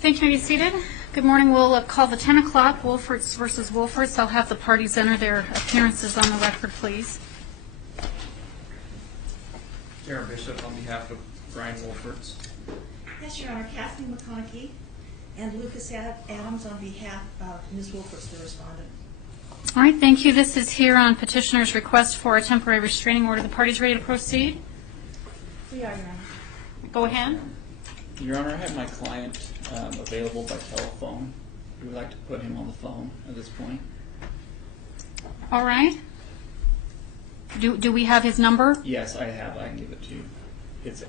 Thank you. May be seated. Good morning. We'll call the 10 o'clock Wolferts versus Wolferts. I'll have the parties enter their appearances on the record, please. Aaron Bishop on behalf of Brian Wolferts. Yes, Your Honor. Kathleen McConaughey and Lucas Adams on behalf of Ms. Wolferts, the respondent. All right. Thank you. This is here on Petitioner's request for a temporary restraining order. The parties ready to proceed? We are, Your Honor. Go ahead. Your Honor, I have my client available by telephone. We would like to put him on the phone at this point. All right. Do we have his number? Yes, I have. I can give it to you. It's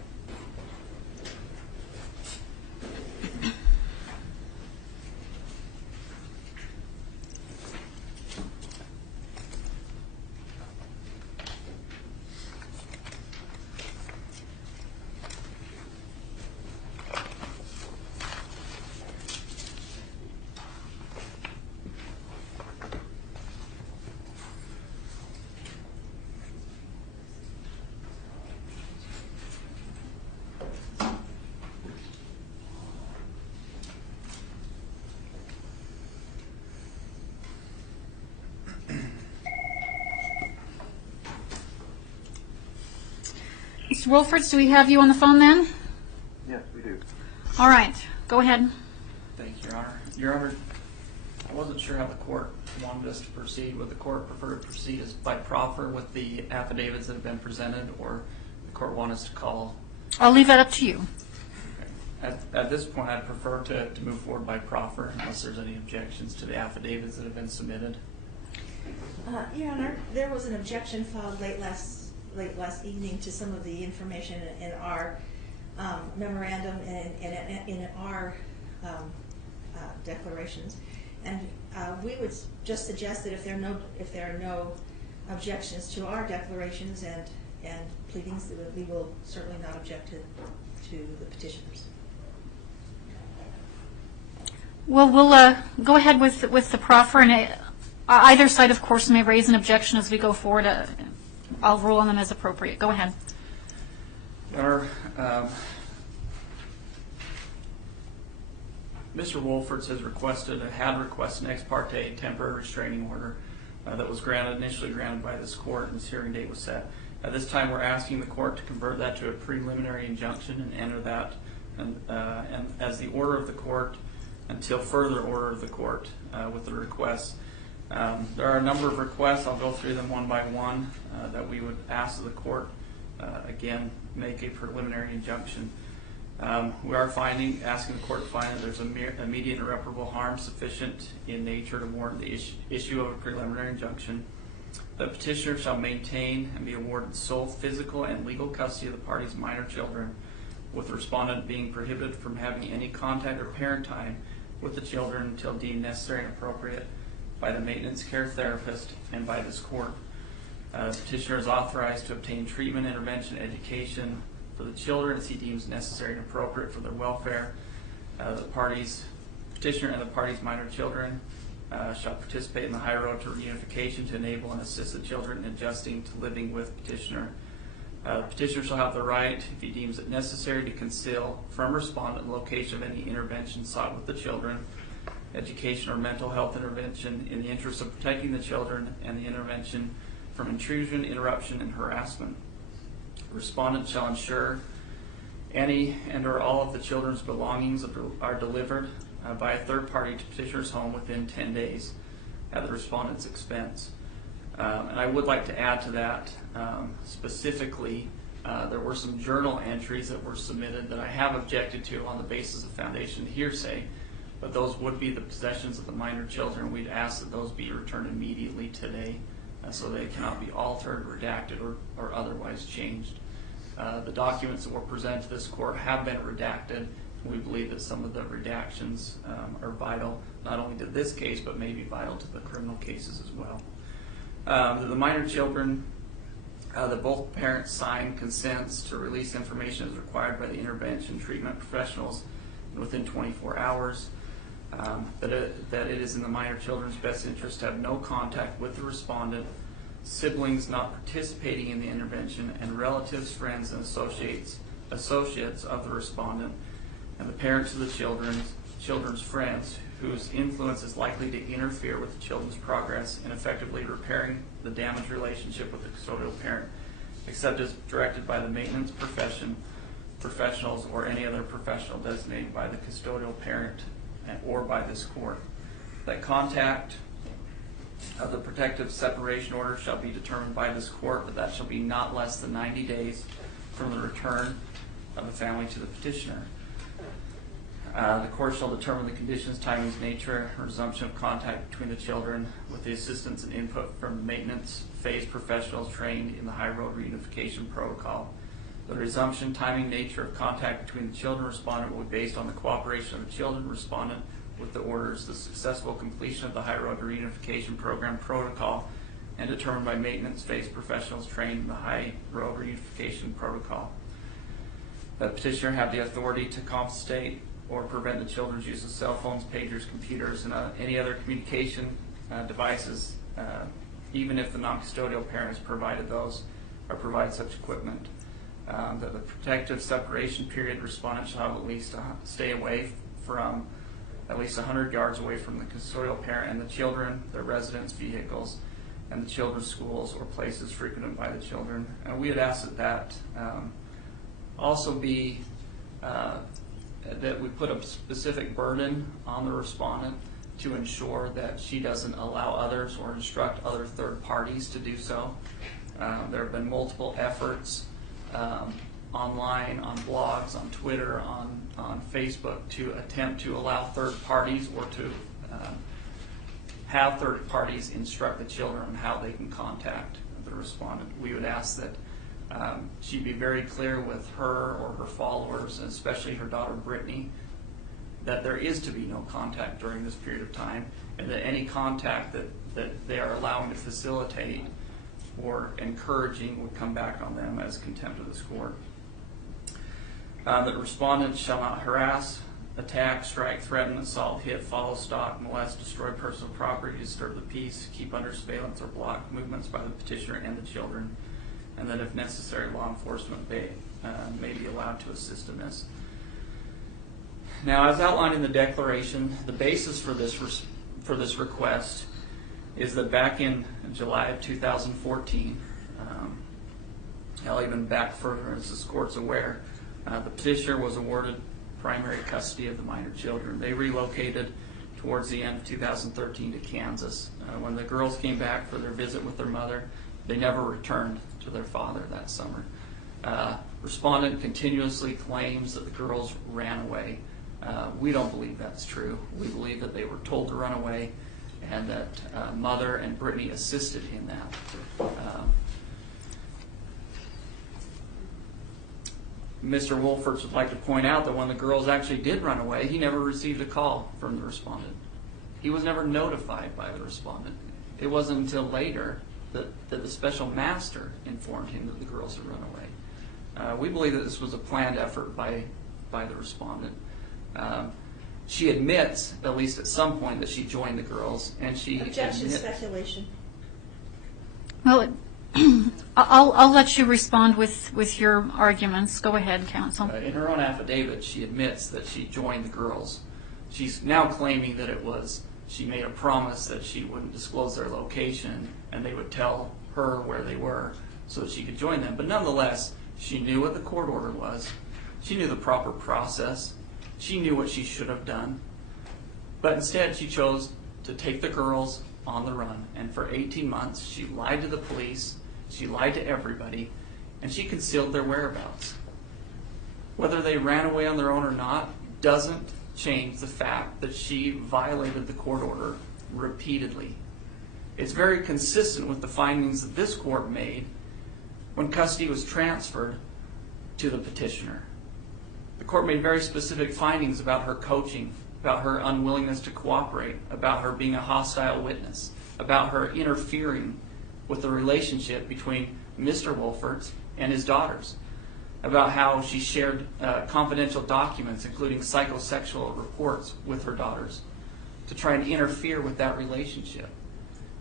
Mr. Wolferts, do we have you on the phone then? Yes, we do. All right. Go ahead. Thank you, Your Honor. Your Honor, I wasn't sure how the court wanted us to proceed. Would the court prefer to proceed as by proffer with the affidavits that have been presented, or the court want us to call? I'll leave that up to you. Okay. At this point, I'd prefer to move forward by proffer unless there's any objections to the affidavits that have been submitted. Your Honor, there was an objection filed late last evening to some of the information in our memorandum and in our declarations, and we would just suggest that if there are no objections to our declarations and pleadings, that we will certainly not object to the petitioners. Well, we'll go ahead with the proffer, and either side, of course, may raise an objection as we go forward. I'll rule on them as appropriate. Go ahead. Your Honor, Mr. Wolferts had requested an ex parte temporary restraining order that was initially granted by this court, and this hearing date was set. At this time, we're asking the court to convert that to a preliminary injunction and enter that and as the order of the court until further order of the court with the request. There are a number of requests. I'll go through them one by one that we would ask the court, again, make a preliminary injunction. We are asking the court to find that there's immediate irreparable harm sufficient in nature to warrant the issue of a preliminary injunction. The petitioner shall maintain and be awarded sole physical and legal custody of the party's minor children, with the respondent being prohibited from having any contact or parent time with the children until deemed necessary and appropriate by the maintenance care therapist and by this court. The petitioner is authorized to obtain treatment, intervention, education for the children as he deems necessary and appropriate for their welfare. The petitioner and the party's minor children shall participate in the high road to reunification to enable and assist the children in adjusting to living with petitioner. The petitioner shall have the right, if he deems it necessary, to conceal from respondent the location of any intervention sought with the children, education or mental health intervention in the interest of protecting the children, and the intervention from intrusion, interruption, and harassment. Respondent shall ensure any and or all of the children's belongings are delivered by a third party to petitioner's home within 10 days at the respondent's expense. And I would like to add to that, specifically, there were some journal entries that were submitted that I have objected to on the basis of foundation hearsay, but those would be the possessions of the minor children. We'd ask that those be returned immediately today so they cannot be altered, redacted, or otherwise changed. The documents that were presented to this court have been redacted. We believe that some of the redactions are vital, not only to this case, but maybe vital to the criminal cases as well. The minor children, that both parents sign consents to release information as required by the intervention treatment professionals within 24 hours. That it is in the minor children's best interest to have no contact with the respondent, siblings not participating in the intervention, and relatives, friends, and associates of the respondent, and the parents of the children children's friends whose influence is likely to interfere with the children's progress in effectively repairing the damaged relationship with the custodial parent, except as directed by the maintenance professionals or any other professional designated by the custodial parent or by this court. That contact of the protective separation order shall be determined by this court, but that shall be not less than 90 days from the return of the family to the petitioner. The court shall determine the conditions, timings, nature, and resumption of contact between the children with the assistance and input from maintenance phase professionals trained in the High Road Reunification Protocol. The resumption, timing, nature of contact between the children respondent will be based on the cooperation of the children respondent with the orders, the successful completion of the High Road Reunification Program protocol, and determined by maintenance phase professionals trained in the High Road Reunification Protocol. The petitioner have the authority to confiscate or prevent the children's use of cell phones, pagers, computers, and any other communication devices, even if the non-custodial parent has provided those or provide such equipment. That the protective separation period respondent shall have at least stay away from at least 100 yards away from the custodial parent and the children, their residence, vehicles, and the children's schools or places frequented by the children. And we had asked that also be that we put a specific burden on the respondent to ensure that she doesn't allow others or instruct other third parties to do so. There have been multiple efforts online, on blogs, on Twitter, on Facebook to attempt to allow third parties or to have third parties instruct the children on how they can contact the respondent. We would ask that she be very clear with her or her followers, and especially her daughter Brittany, that there is to be no contact during this period of time, and that any contact that they are allowing to facilitate or encouraging would come back on them as contempt of this court. That respondents shall not harass, attack, strike, threaten, assault, hit, follow, stalk, molest, destroy personal property, disturb the peace, keep under surveillance, or block movements by the petitioner and the children, and that if necessary, law enforcement may be allowed to assist in this. Now, as outlined in the declaration, the basis for this request is that back in July of 2014, even back further, as this court's aware, the petitioner was awarded primary custody of the minor children. They relocated towards the end of 2013 to Kansas. When the girls came back for their visit with their mother, they never returned to their father that summer. Respondent continuously claims that the girls ran away. We don't believe that's true. We believe that they were told to run away and that Mother and Brittany assisted in that. Mr. Wolferts would like to point out that when the girls actually did run away, he never received a call from the respondent. He was never notified by the respondent. It wasn't until later that the special master informed him that the girls had run away. We believe that this was a planned effort by the respondent. She admits, at least at some point, that she joined the girls, and she Objection, speculation. Well, I'll let you respond with your arguments. Go ahead, counsel. In her own affidavit, she admits that she joined the girls. She's now claiming that she made a promise that she wouldn't disclose their location and they would tell her where they were so that she could join them. But nonetheless, she knew what the court order was. She knew the proper process. She knew what she should have done. But instead, she chose to take the girls on the run. And for 18 months, she lied to the police. She lied to everybody. And she concealed their whereabouts. Whether they ran away on their own or not doesn't change the fact that she violated the court order repeatedly. It's very consistent with the findings that this court made when custody was transferred to the petitioner. The court made very specific findings about her coaching, about her unwillingness to cooperate, about her being a hostile witness, about her interfering with the relationship between Mr. Wolferts and his daughters, about how she shared confidential documents, including psychosexual reports, with her daughters to try and interfere with that relationship.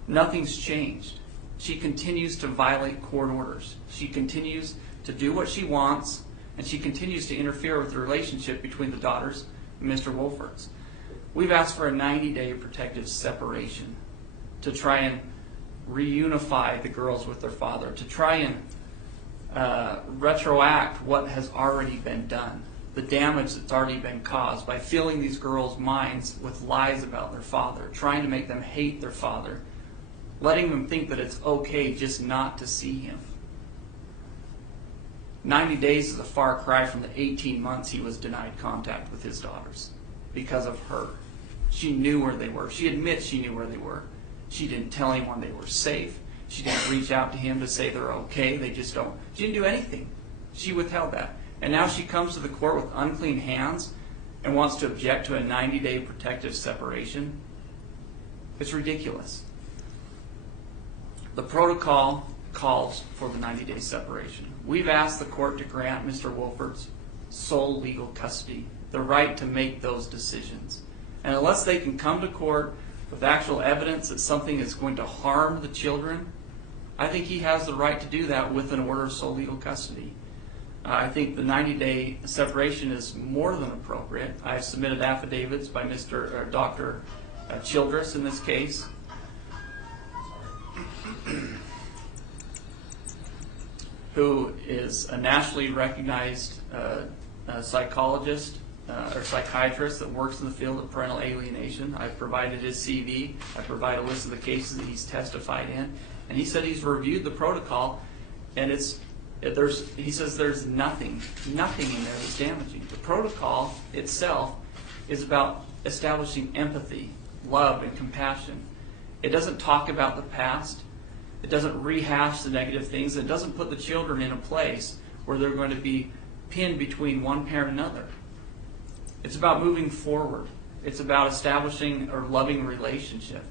Nothing's changed. She continues to violate court orders. She continues to do what she wants, and she continues to interfere with the relationship between the daughters and Mr. Wolferts. We've asked for a 90-day protective separation to try and reunify the girls with their father, to try and retroact what has already been done, the damage that's already been caused by filling these girls' minds with lies about their father, trying to make them hate their father, letting them think that it's okay just not to see him. 90 days is a far cry from the 18 months he was denied contact with his daughters because of her. She knew where they were. She admits she knew where they were. She didn't tell anyone they were safe. She didn't reach out to him to say they're okay. They just don't. She didn't do anything. She withheld that. And now she comes to the court with unclean hands and wants to object to a 90-day protective separation. It's ridiculous. The protocol calls for the 90-day separation. We've asked the court to grant Mr. Wolferts sole legal custody, the right to make those decisions. And unless they can come to court with actual evidence that something is going to harm the children, I think he has the right to do that with an order of sole legal custody. I think the 90-day separation is more than appropriate. I've submitted affidavits by Dr. Childress in this case. Who is a nationally recognized psychologist or psychiatrist that works in the field of parental alienation. I've provided his CV. I provide a list of the cases that he's testified in. And he said he's reviewed the protocol, and he says there's nothing in there that's damaging. The protocol itself is about establishing empathy, love, and compassion. It doesn't talk about the past. It doesn't rehash the negative things. It doesn't put the children in a place where they're going to be pinned between one parent and another. It's about moving forward. It's about establishing a loving relationship.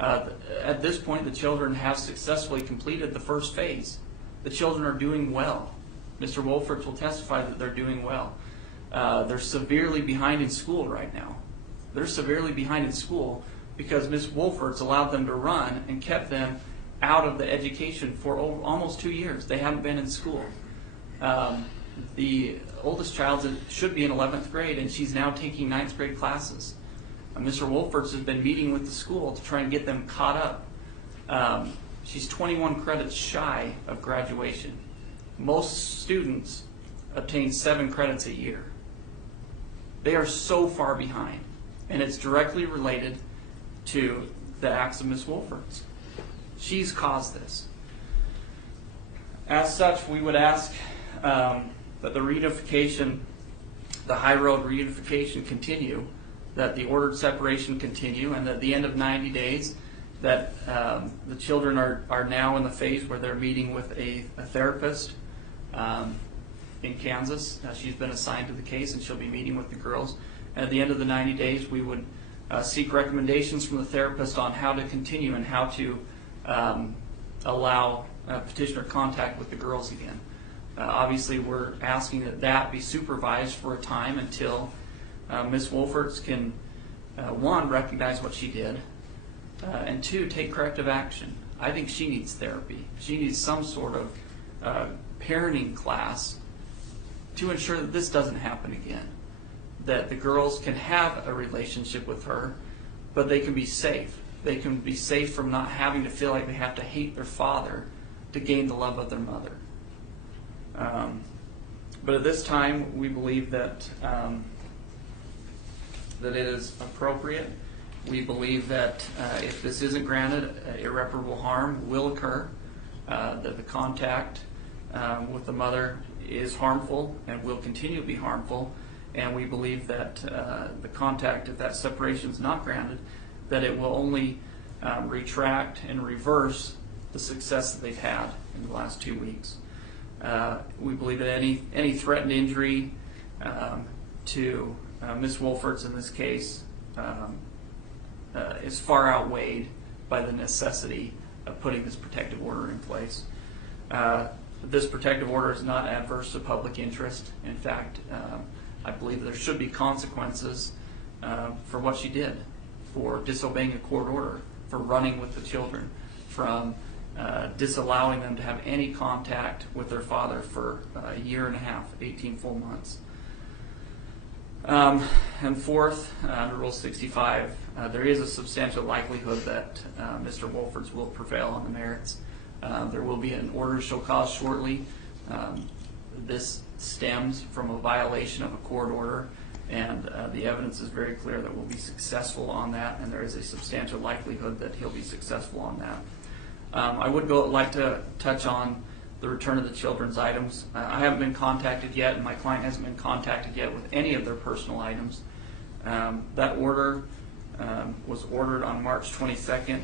At this point, the children have successfully completed the first phase. The children are doing well. Mr. Wolferts will testify that they're doing well. They're severely behind in school right now. They're severely behind in school because Ms. Wolferts allowed them to run and kept them out of the education for almost 2 years. They haven't been in school. The oldest child should be in 11th grade, and she's now taking 9th grade classes. Mr. Wolferts has been meeting with the school to try and get them caught up. She's 21 credits shy of graduation. Most students obtain 7 credits a year. They are so far behind, and it's directly related to the acts of Ms. Wolferts. She's caused this. As such, we would ask that the reunification, the high road reunification continue, that the ordered separation continue, and at the end of 90 days, that the children are now in the phase where they're meeting with a therapist in Kansas. She's been assigned to the case, and she'll be meeting with the girls. And at the end of the 90 days, we would seek recommendations from the therapist on how to continue and how to allow petitioner contact with the girls again. Obviously, we're asking that be supervised for a time until Ms. Wolferts can, one, recognize what she did, and two, take corrective action. I think she needs therapy. She needs some sort of parenting class to ensure that this doesn't happen again, that the girls can have a relationship with her, but they can be safe. They can be safe from not having to feel like they have to hate their father to gain the love of their mother. But at this time, we believe that that it is appropriate. We believe that if this isn't granted, irreparable harm will occur, that the contact with the mother is harmful and will continue to be harmful, and we believe that the contact, if that separation is not granted, that it will only retract and reverse the success that they've had in the last 2 weeks. We believe that any threatened injury to Ms. Wolferts in this case is far outweighed by the necessity of putting this protective order in place. This protective order is not adverse to public interest. In fact, I believe there should be consequences for what she did, for disobeying a court order, for running with the children, from disallowing them to have any contact with their father for a year and a half, 18 full months. And fourth, under Rule 65, there is a substantial likelihood that Mr. Wolferts will prevail on the merits. There will be an order to show cause shortly. This stems from a violation of a court order, and the evidence is very clear that we'll be successful on that, and there is a substantial likelihood that he'll be successful on that. I would like to touch on the return of the children's items. I haven't been contacted yet, and my client hasn't been contacted yet with any of their personal items. That order was ordered on March 22nd.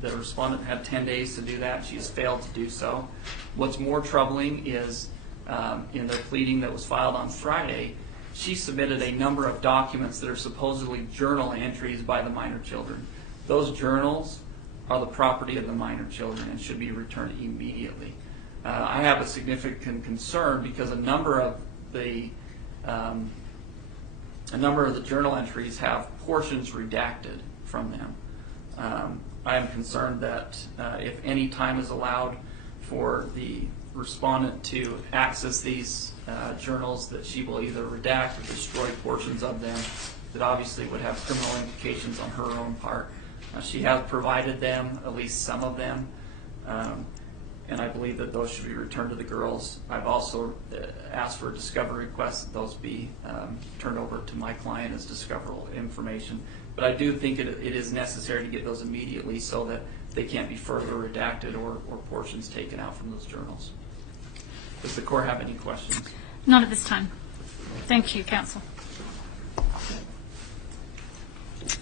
The respondent had 10 days to do that. She has failed to do so. What's more troubling is in their pleading that was filed on Friday, she submitted a number of documents that are supposedly journal entries by the minor children. Those journals are the property of the minor children and should be returned immediately. I have a significant concern because a number of the journal entries have portions redacted from them. I am concerned that if any time is allowed for the respondent to access these journals, that she will either redact or destroy portions of them that obviously would have criminal implications on her own part. She has provided them, at least some of them, and I believe that those should be returned to the girls. I've also asked for a discovery request that those be turned over to my client as discoverable information. But I do think it is necessary to get those immediately so that they can't be further redacted or portions taken out from those journals. Does the court have any questions? Not at this time. Thank you, counsel.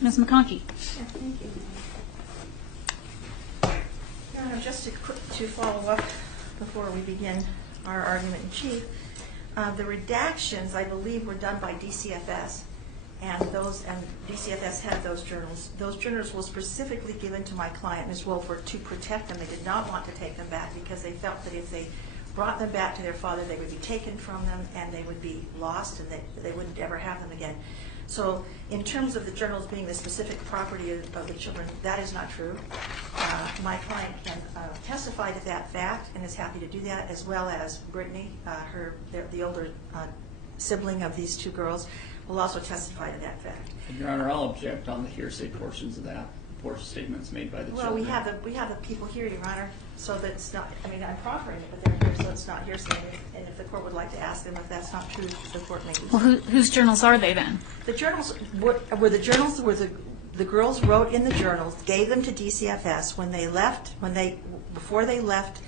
Ms. McConkey. Yeah, thank you. Your Honor, just to follow up before we begin our argument in chief, the redactions, I believe, were done by DCFS, and DCFS had those journals. Those journals were specifically given to my client, Ms. Wolfert, to protect them. They did not want to take them back because they felt that if they brought them back to their father, they would be taken from them and they would be lost and they wouldn't ever have them again. So in terms of the journals being the specific property of the children, that is not true. My client can testify to that fact and is happy to do that, as well as Brittany, the older sibling of these two girls, will also testify to that fact. And Your Honor, I'll object on the hearsay portions of that, portion statements made by the children. Well, we have the people here, Your Honor, so that's not, I mean, I'm proffering it, but they're here, so it's not hearsay. And if the court would like to ask them if that's not true, the court may do so. Well, whose journals are they then? The journals were the journals where the girls wrote in the journals, gave them to DCFS before they left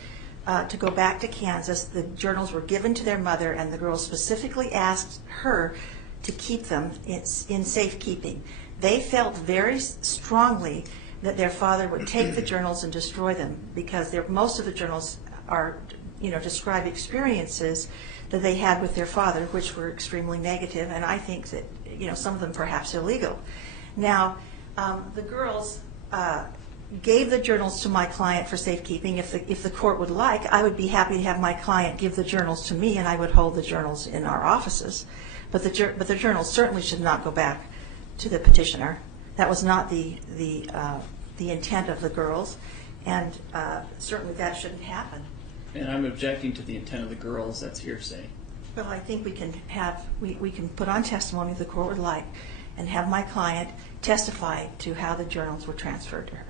to go back to Kansas. The journals were given to their mother, and the girls specifically asked her to keep them in safekeeping. They felt very strongly that their father would take the journals and destroy them because most of the journals are, describe experiences that they had with their father, which were extremely negative, and I think that, some of them perhaps illegal. Now, the girls gave the journals to my client for safekeeping. If the court would like, I would be happy to have my client give the journals to me, and I would hold the journals in our offices. But the journals certainly should not go back to the petitioner. That was not the intent of the girls, and certainly that shouldn't happen. And I'm objecting to the intent of the girls. That's hearsay. Well, I think we can put on testimony if the court would like, and have my client testify to how the journals were transferred to her,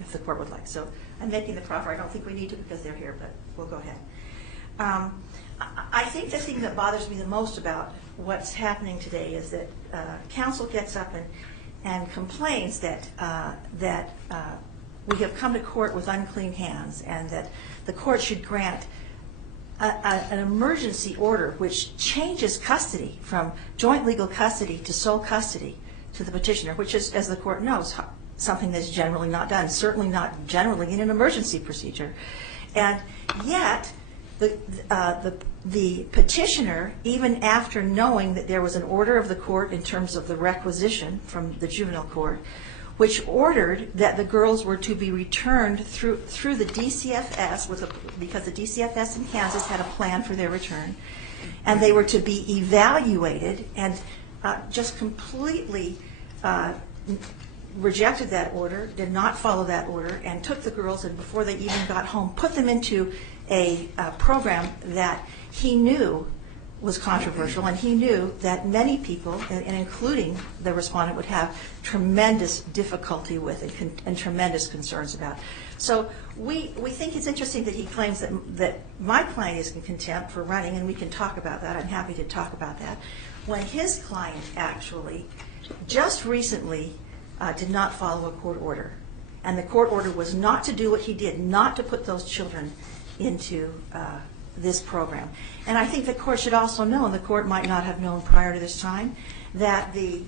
if the court would like. So I'm making the proffer. I don't think we need to because they're here, but we'll go ahead. I think the thing that bothers me the most about what's happening today is that counsel gets up and complains that we have come to court with unclean hands and that the court should grant an emergency order which changes custody from joint legal custody to sole custody to the petitioner, which is, as the court knows, something that's generally not done, certainly not generally in an emergency procedure. And yet, the petitioner, even after knowing that there was an order of the court in terms of the requisition from the juvenile court, which ordered that the girls were to be returned through the DCFS, because the DCFS in Kansas had a plan for their return, and they were to be evaluated, and just completely rejected that order, did not follow that order, and took the girls, and before they even got home, put them into a program that he knew was controversial, and he knew that many people, and including the respondent, would have tremendous difficulty with it and tremendous concerns about it. So we think it's interesting that he claims that my client is in contempt for running, and we can talk about that. I'm happy to talk about that. When his client actually just recently did not follow a court order, and the court order was not to do what he did, not to put those children into this program. And I think the court should also know, and the court might not have known prior to this time, that the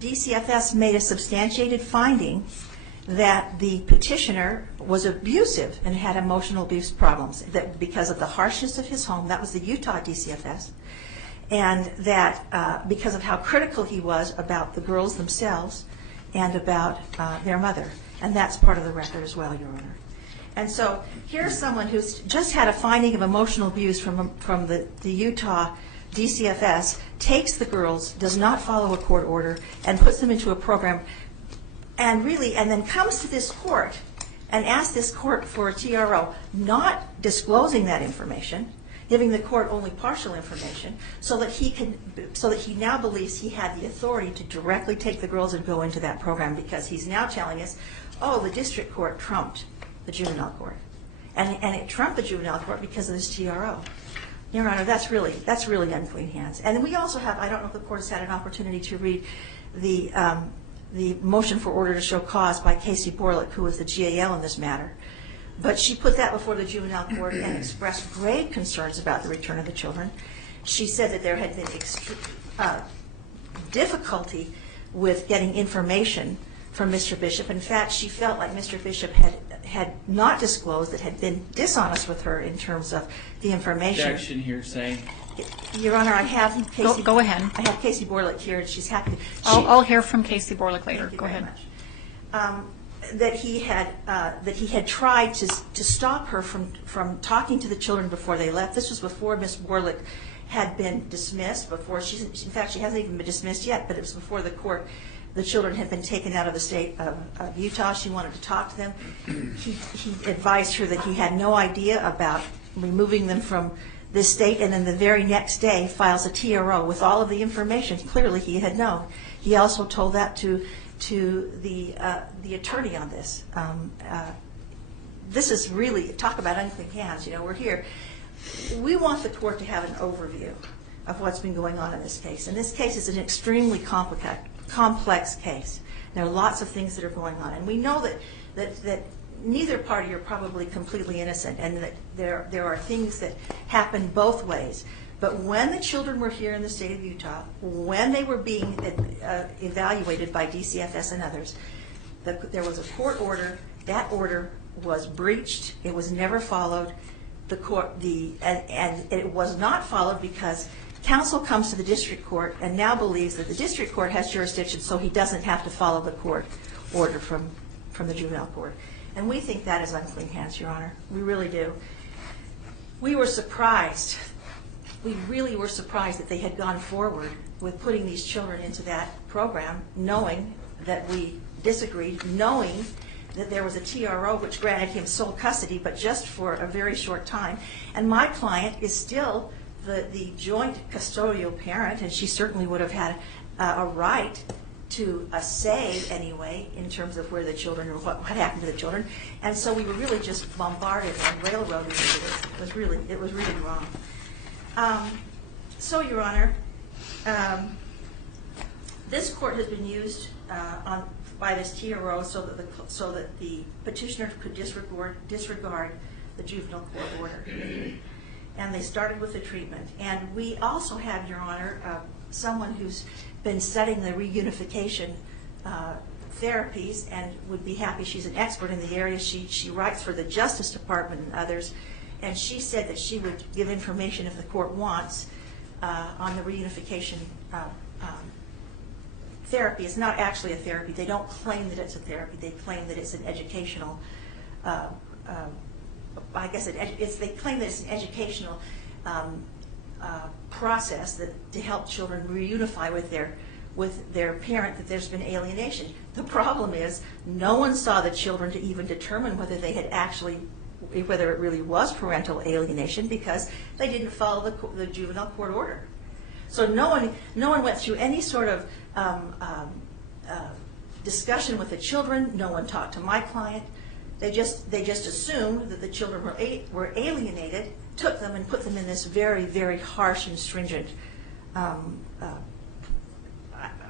DCFS made a substantiated finding that the petitioner was abusive and had emotional abuse problems, that because of the harshness of his home. That was the Utah DCFS. And that because of how critical he was about the girls themselves and about their mother. And that's part of the record as well, Your Honor. And so here's someone who's just had a finding of emotional abuse from the Utah DCFS, takes the girls, does not follow a court order, and puts them into a program, and then comes to this court and asks this court for a TRO, not disclosing that information, giving the court only partial information, so that he now believes he had the authority to directly take the girls and go into that program, because he's now telling us, oh, the district court trumped the juvenile court, and it trumped the juvenile court because of this TRO. Your Honor, that's really unclean hands. And then we also have, I don't know if the court has had an opportunity to read the motion for order to show cause by Casey Borlick, who was the GAL in this matter. But she put that before the juvenile court and expressed grave concerns about the return of the children. She said that there had been difficulty with getting information from Mr. Bishop. In fact, she felt like Mr. Bishop had not disclosed, that had been dishonest with her in terms of the information. Objection here, saying. Your Honor, I have Casey. Go ahead. I have Casey Borlick here, and she's happy. I'll hear from Casey Borlick later. Thank you Go very ahead. much. That he had tried to stop her from talking to the children before they left. This was before Ms. Borlick had been dismissed. In fact, she hasn't even been dismissed yet, but it was before the court. The children had been taken out of the state of Utah. She wanted to talk to them. He advised her that he had no idea about removing them from this state, and then the very next day files a TRO with all of the information clearly he had known. He also told that to the attorney on this. This is really, talk about unclean hands. You know, we're here. We want the court to have an overview of what's been going on in this case. And this case is an extremely complex case. There are lots of things that are going on. And we know that neither party are probably completely innocent, and that there are things that happen both ways. But when the children were here in the state of Utah, when they were being evaluated by DCFS and others, there was a court order. That order was breached. It was never followed. And it was not followed because counsel comes to the district court and now believes that the district court has jurisdiction, so he doesn't have to follow the court order from the juvenile court. And we think that is unclean hands, Your Honor. We really do. We were surprised. We really were surprised that they had gone forward with putting these children into that program, knowing that we disagreed, knowing that there was a TRO which granted him sole custody, but just for a very short time. And my client is still the joint custodial parent, and she certainly would have had a right to a say anyway in terms of where the children or what happened to the children. And so we were really just bombarded and railroaded into this. It was really wrong. So, Your Honor, this court has been used by this TRO so that the petitioner could disregard the juvenile court order. And they started with the treatment. And we also have, Your Honor, someone who's been studying the reunification therapies and would be happy. She's an expert in the area. She writes for the Justice Department and others. And she said that she would give information if the court wants on the reunification therapy. It's not actually a therapy. They don't claim that it's a therapy. They claim that it's an educational, they claim that it's an educational process to help children reunify with their parent, that there's been alienation. The problem is no one saw the children to even determine whether they had actually whether it really was parental alienation, because they didn't follow the juvenile court order. So no one went through any sort of discussion with the children. No one talked to my client. They just assumed that the children were alienated, took them and put them in this very, very harsh and stringent,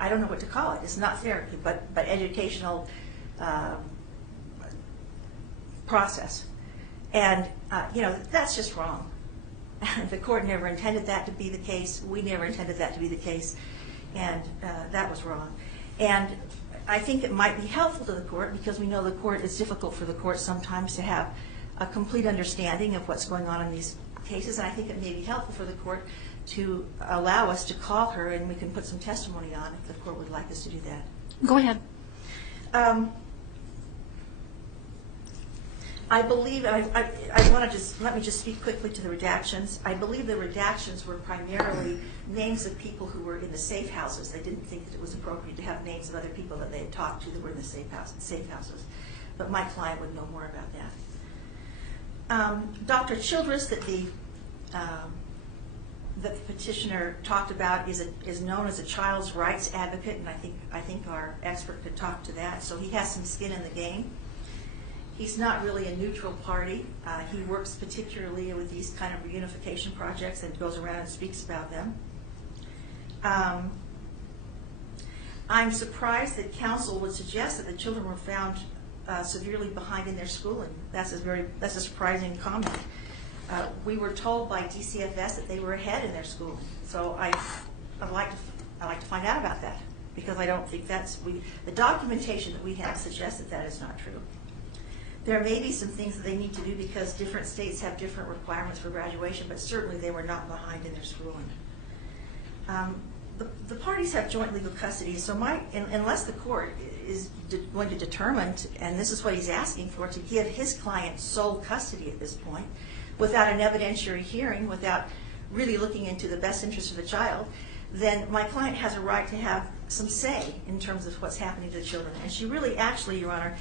I don't know what to call it. It's not therapy, but educational process. And, that's just wrong. The court never intended that to be the case. We never intended that to be the case. And that was wrong. And I think it might be helpful to the court, because we know it's difficult for the court sometimes to have a complete understanding of what's going on in these cases. And I think it may be helpful for the court to allow us to call her, and we can put some testimony on if the court would like us to do that. Go ahead. I believe, I want to let me just speak quickly to the redactions. I believe the redactions were primarily names of people who were in the safe houses. They didn't think that it was appropriate to have names of other people that they had talked to that were in the safe houses. But my client would know more about that. Dr. Childress, that the petitioner talked about, is known as a child's rights advocate, and I think our expert could talk to that. So he has some skin in the game. He's not really a neutral party. He works particularly with these kind of reunification projects and goes around and speaks about them. I'm surprised that counsel would suggest that the children were found severely behind in their schooling. That's a surprising comment. We were told by DCFS that they were ahead in their schooling. So I'd like to find out about that, because I don't think the documentation that we have suggests that is not true. There may be some things that they need to do because different states have different requirements for graduation, but certainly they were not behind in their schooling. The parties have joint legal custody, so unless the court is going to determine, and this is what he's asking for, to give his client sole custody at this point, without an evidentiary hearing, without really looking into the best interest of the child, then my client has a right to have some say in terms of what's happening to the children. And she really, actually, Your Honor,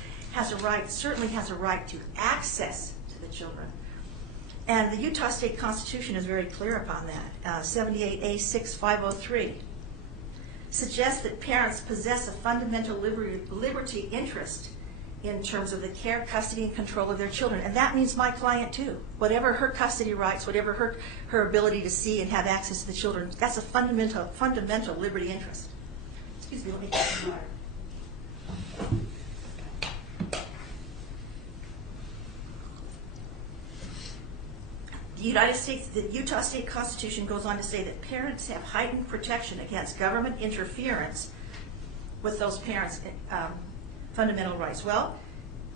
certainly has a right to access to the children. And the Utah State Constitution is very clear upon that. 78A6503 suggests that parents possess a fundamental liberty interest in terms of the care, custody, and control of their children. And that means my client too. Whatever her custody rights, whatever her ability to see and have access to the children, that's a fundamental liberty interest. Excuse me, let me get some water. The Utah State Constitution goes on to say that parents have heightened protection against government interference with those parents' fundamental rights. Well,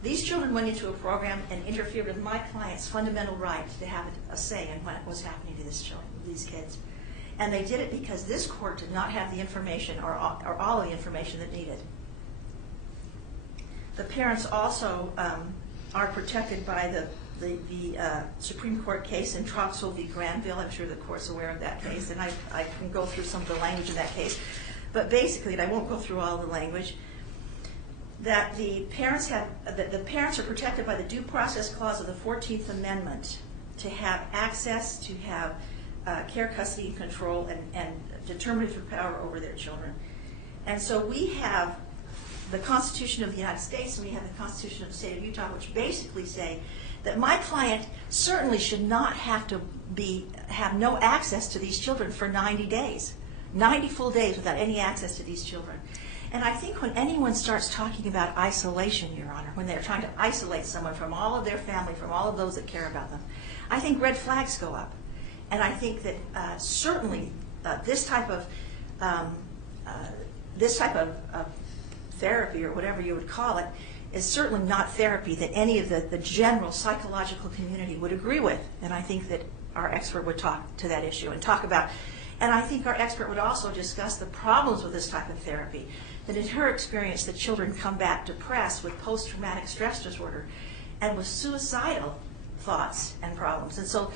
these children went into a program and interfered with my client's fundamental right to have a say in what was happening to these kids. And they did it because this court did not have the information or all of the information that needed. The parents also are protected by the Supreme Court case in Troxel v. Granville. I'm sure the court's aware of that case, and I can go through some of the language in that case. But basically, and I won't go through all the language, that the parents are protected by the Due Process Clause of the 14th Amendment to have access, to have care, custody, and control, and determinative power over their children. And so we have the Constitution of the United States and we have the Constitution of the State of Utah, which basically say that my client certainly should not have to have no access to these children for 90 days, 90 full days without any access to these children. And I think when anyone starts talking about isolation, Your Honor, when they're trying to isolate someone from all of their family, from all of those that care about them, I think red flags go up. And I think that certainly this type of therapy, or whatever you would call it, is certainly not therapy that any of the general psychological community would agree with. And I think that our expert would talk to that issue and talk about, and I think our expert would also discuss the problems with this type of therapy. That in her experience, the children come back depressed with post-traumatic stress disorder and with suicidal thoughts and problems. And so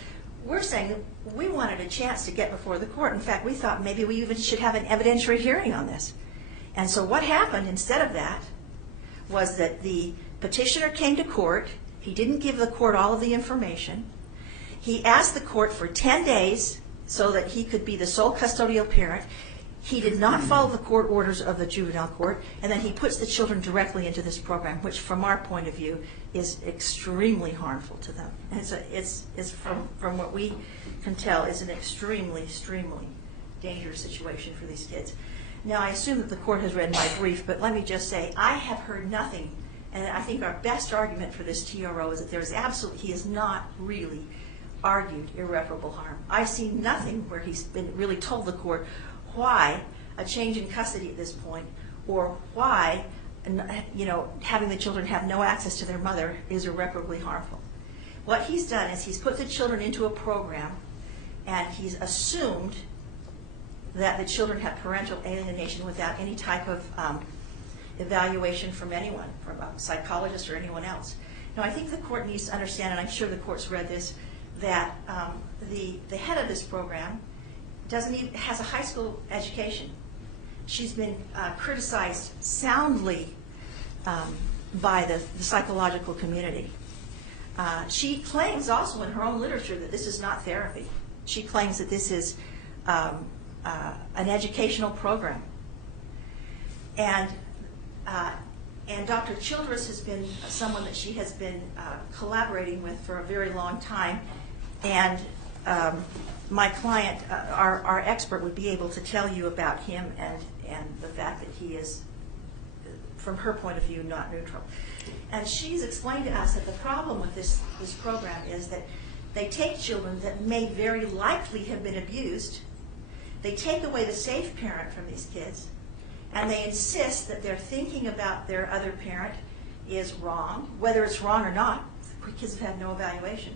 we're saying that we wanted a chance to get before the court. In fact, we thought maybe we even should have an evidentiary hearing on this. And so what happened instead of that was that the petitioner came to court. He didn't give the court all of the information. He asked the court for 10 days so that he could be the sole custodial parent. He did not follow the court orders of the juvenile court, and then he puts the children directly into this program, which from our point of view is extremely harmful to them. And it's from what we can tell, is an extremely dangerous situation for these kids. Now, I assume that the court has read my brief, but let me just say, I have heard nothing, and I think our best argument for this TRO is that he has not really argued irreparable harm. I've seen nothing where he's been really told the court why a change in custody at this point, or why having the children have no access to their mother is irreparably harmful. What he's done is he's put the children into a program, and he's assumed that the children have parental alienation without any type of evaluation from anyone, from a psychologist or anyone else. Now, I think the court needs to understand, and I'm sure the court's read this, that the head of this program has a high school education. She's been criticized soundly by the psychological community. She claims also in her own literature that this is not therapy. She claims that this is an educational program. And Dr. Childress has been someone that she has been collaborating with for a very long time. And my client, our expert, would be able to tell you about him and the fact that he is, from her point of view, not neutral. And she's explained to us that the problem with this program is that they take children that may very likely have been abused, they take away the safe parent from these kids, and they insist that their thinking about their other parent is wrong, whether it's wrong or not. Kids have had no evaluation.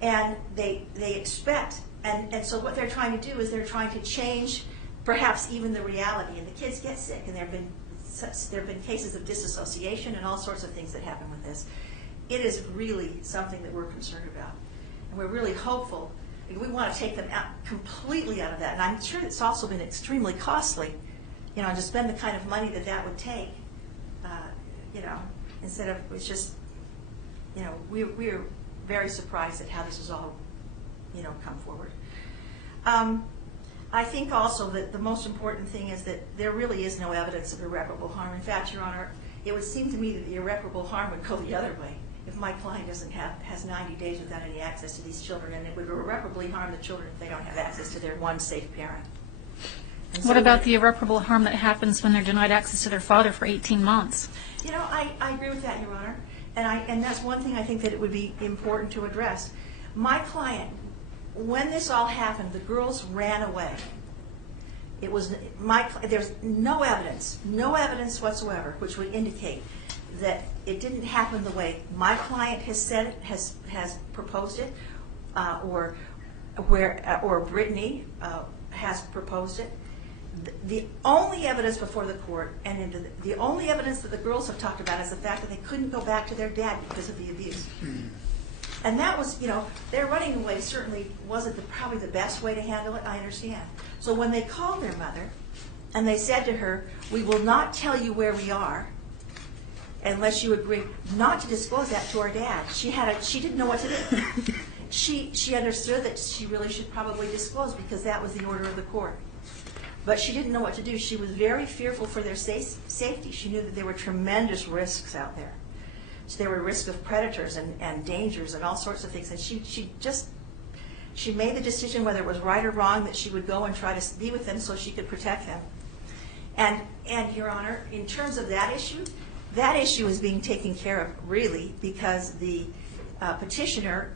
And they expect, and so what they're trying to do is they're trying to change perhaps even the reality, and the kids get sick, and there have been cases of disassociation and all sorts of things that happen with this. It is really something that we're concerned about, and we're really hopeful. We want to take them completely out of that, and I'm sure it's also been extremely costly, to spend the kind of money that would take, instead of, it's just, we're very surprised at how this has all, come forward. I think also that the most important thing is that there really is no evidence of irreparable harm. In fact, Your Honor, it would seem to me that the irreparable harm would go the other way. If my client has 90 days without any access to these children, and it would irreparably harm the children if they don't have access to their one safe parent. What about the irreparable harm that happens when they're denied access to their father for 18 months? I agree with that, Your Honor, and that's one thing I think that it would be important to address. My client, when this all happened, the girls ran away. There's no evidence whatsoever which would indicate that it didn't happen the way my client has said has proposed it, or Brittany has proposed it. The only evidence before the court, and the only evidence that the girls have talked about, is the fact that they couldn't go back to their dad because of the abuse. And that was, their running away certainly wasn't probably the best way to handle it, I understand. So when they called their mother, and they said to her, "We will not tell you where we are unless you agree not to disclose that to our dad," she didn't know what to do. She understood that she really should probably disclose because that was the order of the court. But she didn't know what to do. She was very fearful for their safety. She knew that there were tremendous risks out there. So there were risks of predators and dangers and all sorts of things. And she made the decision, whether it was right or wrong, that she would go and try to be with them so she could protect them. And Your Honor, in terms of that issue is being taken care of, really, because the petitioner,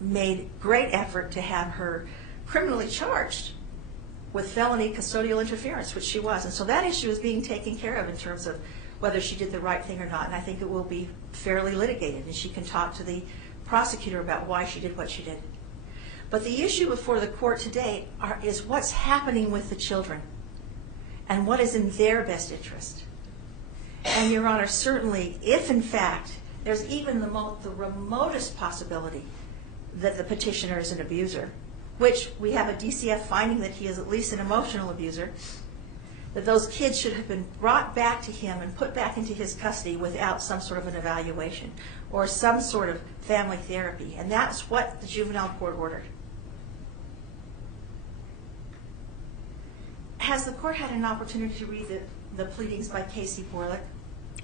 made great effort to have her criminally charged with felony custodial interference, which she was. And so that issue is being taken care of in terms of whether she did the right thing or not. And I think it will be fairly litigated, and she can talk to the prosecutor about why she did what she did. But the issue before the court today is what's happening with the children and what is in their best interest. And Your Honor, certainly, if in fact there's even the remotest possibility that the petitioner is an abuser, which we have a DCF finding that he is at least an emotional abuser, that those kids should have been brought back to him and put back into his custody without some sort of an evaluation or some sort of family therapy. And that's what the juvenile court ordered. Has the court had an opportunity to read the pleadings by Casey Borlick?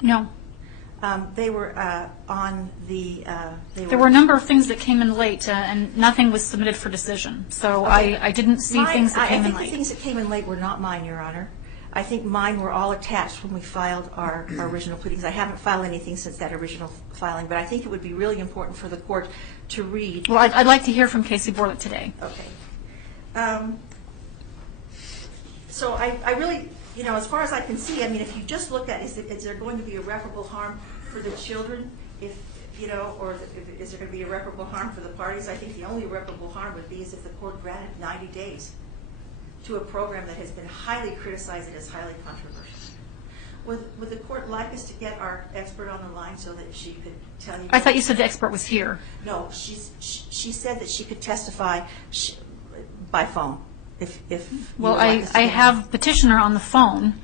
No. They were on the... There were a number of things that came in late, and nothing was submitted for decision. So Okay. I didn't see things that came in I think late. the things that came in late were not mine, Your Honor. I think mine were all attached when we filed our original pleadings. I haven't filed anything since that original filing, but I think it would be really important for the court to read. Well, I'd like to hear from Casey Borlick today. Okay. So I really, as far as I can see, I mean, if you just look at, is there going to be irreparable harm for the children, or is there going to be irreparable harm for the parties? I think the only irreparable harm would be is if the court granted 90 days to a program that has been highly criticized and is highly controversial. Would the court like us to get our expert on the line so that she could tell you? I thought you said the expert was here. No, she said that she could testify by phone. Well, I have Petitioner on the phone.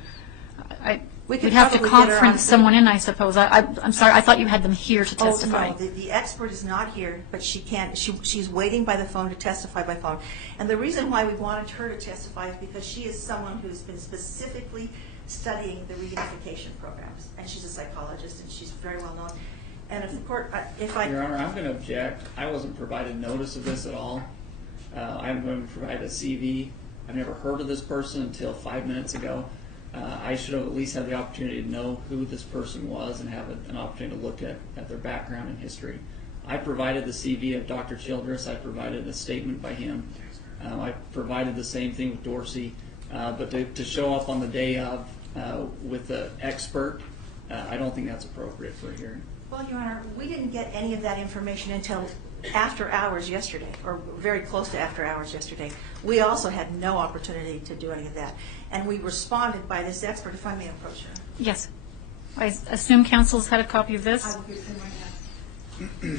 We could We'd have to probably get her on conference someone in, I suppose. I'm sorry, I thought you had them here to testify. Oh, no, the expert is not here, but she can't. She's waiting by the phone to testify by phone. And the reason why we wanted her to testify is because she is someone who's been specifically studying the reunification programs, and she's a psychologist, and she's very well known. And if the court, Your Honor, I'm going to object. I wasn't provided notice of this at all. I'm going to provide a CV. I've never heard of this person until 5 minutes ago. I should have at least had the opportunity to know who this person was and have an opportunity to look at their background and history. I provided the CV of Dr. Childress. I provided a statement by him. I provided the same thing with Dorsey. But to show up on the day of with the expert, I don't think that's appropriate for a hearing. Well, Your Honor, we didn't get any of that information until after hours yesterday, or very close to after hours yesterday. We also had no opportunity to do any of that. And we responded by this expert, if I may approach her. Yes. I assume counsel's had a copy of this? I will give him right now.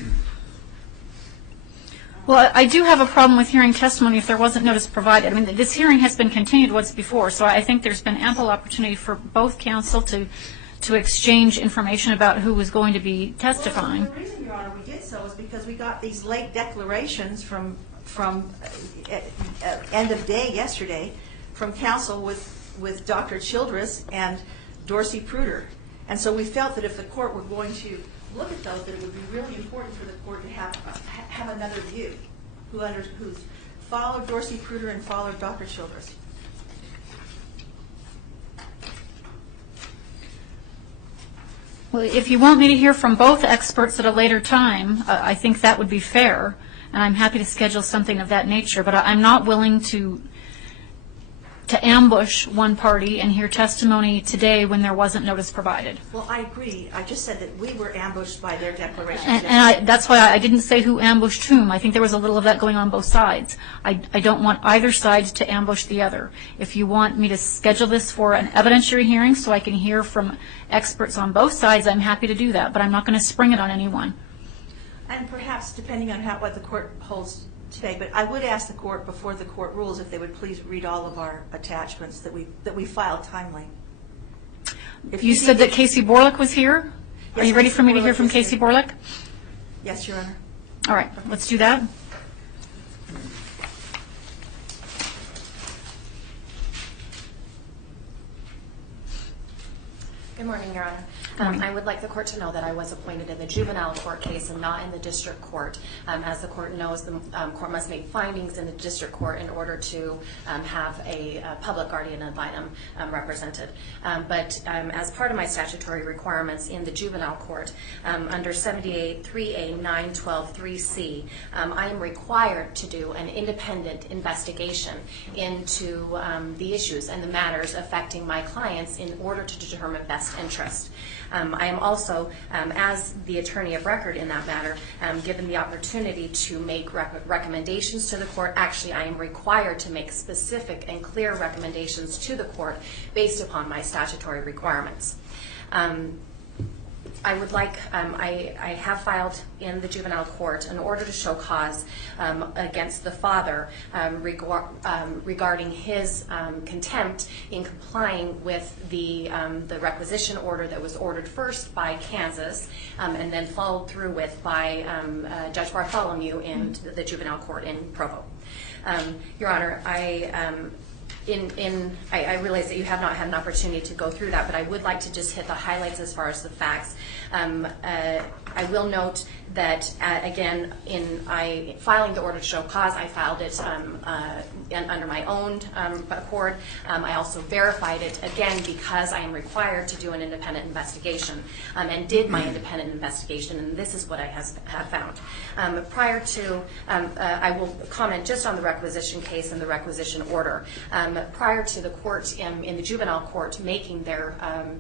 Well, I do have a problem with hearing testimony if there wasn't notice provided. I mean, this hearing has been continued once before, so I think there's been ample opportunity for both counsel to exchange information about who was going to be testifying. Well, the reason, Your Honor, we did so is because we got these late declarations from end of day yesterday from counsel with Dr. Childress and Dorsey Pruder. And so we felt that if the court were going to look at those, that it would be really important for the court to have another view who's followed Dorsey Pruder and followed Dr. Childress. Well, if you want me to hear from both experts at a later time, I think that would be fair, and I'm happy to schedule something of that nature. But I'm not willing to ambush one party and hear testimony today when there wasn't notice provided. Well, I agree. I just said that we were ambushed by their declarations. And that's why I didn't say who ambushed whom. I think there was a little of that going on both sides. I don't want either side to ambush the other. If you want me to schedule this for an evidentiary hearing so I can hear from experts on both sides, I'm happy to do that, but I'm not going to spring it on anyone. And perhaps, depending on what the court holds today, but I would ask the court before the court rules if they would please read all of our attachments that we filed timely. You said that Casey Borlick was here? Yes, Are you ready Casey for me to hear Borlick from is Casey here. Borlick? Yes, Your Honor. All right, let's do that. Good morning, Your Honor. Good morning. I would like the court to know that I was appointed in the juvenile court case and not in the district court. As the court knows, the court must make findings in the district court in order to have a public guardian ad litem represented. But as part of my statutory requirements in the juvenile court, under 78-3A-912-3C, I am required to do an independent investigation into the issues and the matters affecting my clients in order to determine best interest. I am also, as the attorney of record in that matter, given the opportunity to make recommendations to the court. Actually, I am required to make specific and clear recommendations to the court based upon my statutory requirements. I would like, I have filed in the juvenile court an order to show cause against the father regarding his contempt in complying with the requisition order that was ordered first by Kansas and then followed through with by Judge Bartholomew in the juvenile court in Provo. Your Honor, I realize that you have not had an opportunity to go through that, but I would like to just hit the highlights as far as the facts. I will note that, again, in filing the order to show cause, I filed it under my own accord. I also verified it, again, because I am required to do an independent investigation, and did my independent investigation, and this is what I have found. Prior to, I will comment just on the requisition case and the requisition order. Prior to the court in the juvenile court making their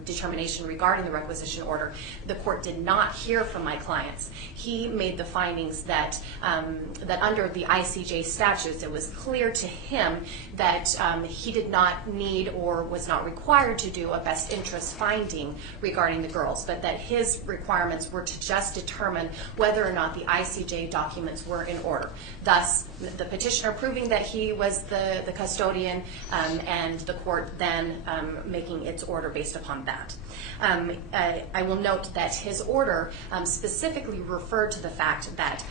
determination regarding the requisition order, the court did not hear from my clients. He made the findings that under the ICJ statutes, it was clear to him that he did not need or was not required to do a best interest finding regarding the girls, but that his requirements were to just determine whether or not the ICJ documents were in order. Thus, the petitioner proving that he was the custodian, and the court then making its order based upon that. I will note that his order specifically referred to the fact that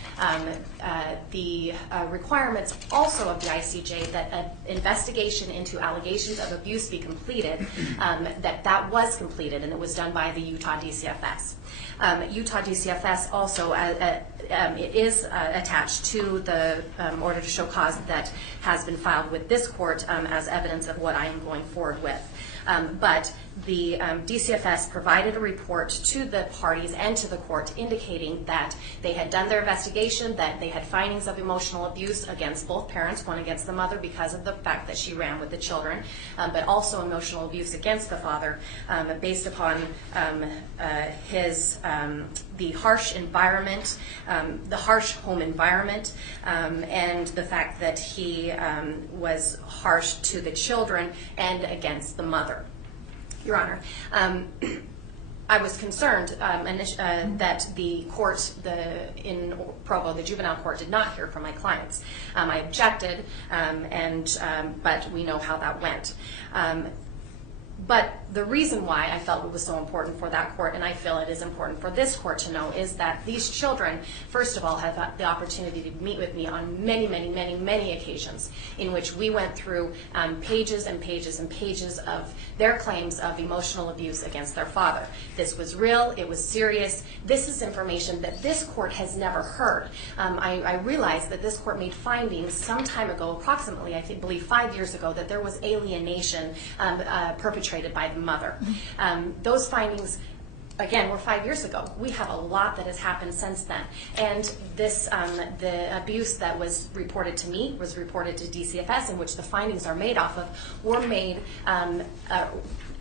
the requirements also of the ICJ that an investigation into allegations of abuse be completed, that was completed, and it was done by the Utah DCFS. Utah DCFS also it is attached to the order to show cause that has been filed with this court as evidence of what I am going forward with. But the DCFS provided a report to the parties and to the court indicating that they had done their investigation, that they had findings of emotional abuse against both parents, one against the mother because of the fact that she ran with the children, but also emotional abuse against the father based upon the harsh environment, the harsh home environment, and the fact that he was harsh to the children and against the mother. Your Honor, I was concerned that the court in Provo, the juvenile court, did not hear from my clients. I objected, but we know how that went. But the reason why I felt it was so important for that court, and I feel it is important for this court to know, is that these children, first of all, have had the opportunity to meet with me on many, many, many, many occasions in which we went through pages and pages and pages of their claims of emotional abuse against their father. This was real. It was serious. This is information that this court has never heard. I realized that this court made findings some time ago, approximately, I believe 5 years ago, that there was alienation perpetrated by the mother. Those findings, again, were 5 years ago. We have a lot that has happened since then. And this, the abuse that was reported to me was reported to DCFS, in which the findings are made off of, were made,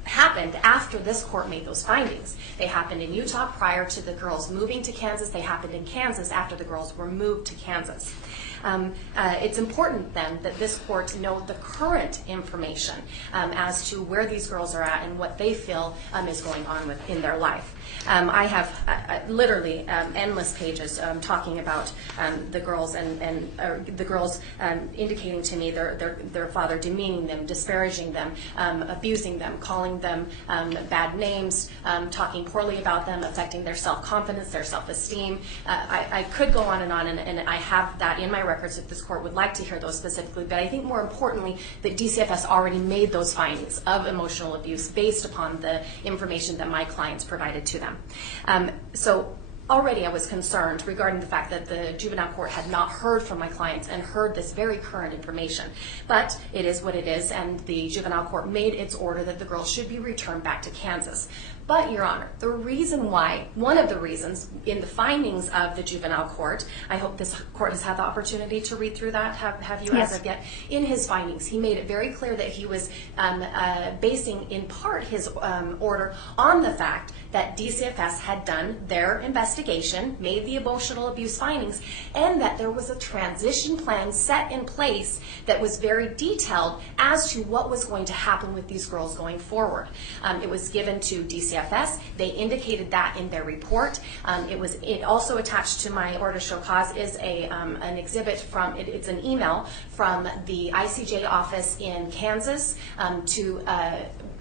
happened after this court made those findings. They happened in Utah prior to the girls moving to Kansas. They happened in Kansas after the girls were moved to Kansas. It's important then that this court know the current information as to where these girls are at and what they feel is going on in their life. I have literally endless pages talking about the girls and the girls indicating to me their father demeaning them, disparaging them, abusing them, calling them bad names, talking poorly about them, affecting their self-confidence, their self-esteem. I could go on, and I have that in my records if this court would like to hear those specifically, but I think more importantly that DCFS already made those findings of emotional abuse based upon the information that my clients provided to them. So already I was concerned regarding the fact that the juvenile court had not heard from my clients and heard this very current information. But it is what it is, and the juvenile court made its order that the girls should be returned back to Kansas. But, Your Honor, the reason why, one of the reasons in the findings of the juvenile court, I hope this court has had the opportunity to read through that, have you as of yet? In his findings, he made it very clear that he was basing in part his order on the fact that DCFS had done their investigation, made the emotional abuse findings, and that there was a transition plan set in place that was very detailed as to what was going to happen with these girls going forward. It was given to DCFS DCFS. They indicated that in their report. It also attached to my order to show cause is an exhibit from, it's an email from the ICJ office in Kansas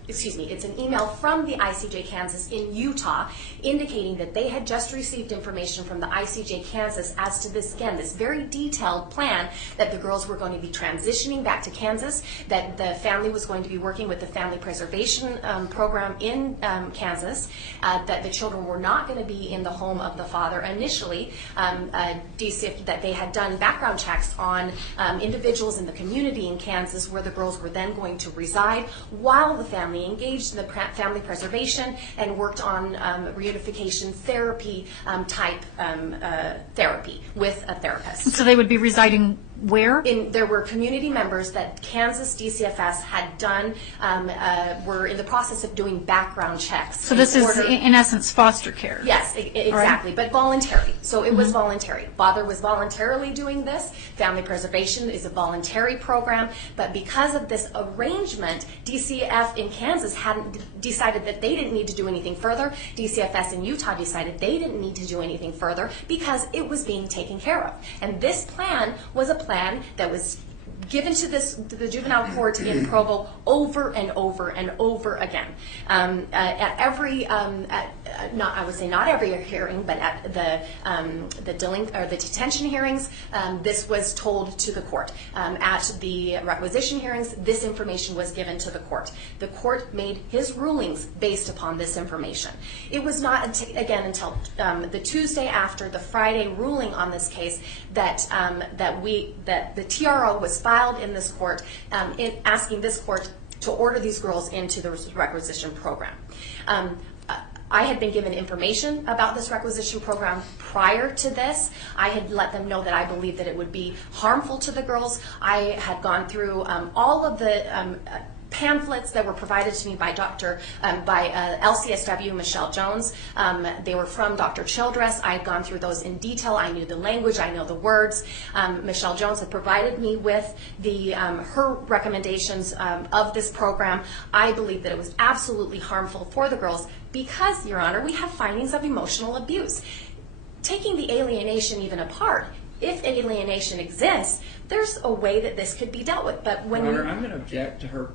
it's an email from the ICJ Kansas in Utah indicating that they had just received information from the ICJ Kansas as to this very detailed plan that the girls were going to be transitioning back to Kansas, that the family was going to be working with the family preservation program in Kansas, that the children were not going to be in the home of the father initially, that they had done background checks on individuals in the community in Kansas where the girls were then going to reside while the family engaged in the family preservation and worked on reunification therapy type therapy with a therapist. So they would be residing where? There were community members that Kansas DCFS had done, were in the process of doing background checks. So this is, in essence, foster care. Yes, exactly, but voluntary. So it was voluntary. Father was voluntarily doing this. Family preservation is a voluntary program, but because of this arrangement, DCF in Kansas hadn't decided that they didn't need to do anything further. DCFS in Utah decided they didn't need to do anything further because it was being taken care of. And this plan was a plan that was given to the juvenile court in Provo over and over and over again. At every, I would say not every hearing, but at the detention hearings, this was told to the court. At the requisition hearings, this information was given to the court. The court made his rulings based upon this information. It was not until the Tuesday after the Friday ruling on this case that the TRO was filed in this court, asking this court to order these girls into the requisition program. I had been given information about this requisition program prior to this. I had let them know that I believed that it would be harmful to the girls. I had gone through all of the pamphlets that were provided to me by LCSW Michelle Jones. They were from Dr. Childress. I had gone through those in detail. I knew the language. I know the words. Michelle Jones had provided me with her recommendations of this program. I believe that it was absolutely harmful for the girls because, Your Honor, we have findings of emotional abuse. Taking the alienation even apart, if alienation exists, there's a way that this could be dealt with. But when Your Honor, I'm going to object to her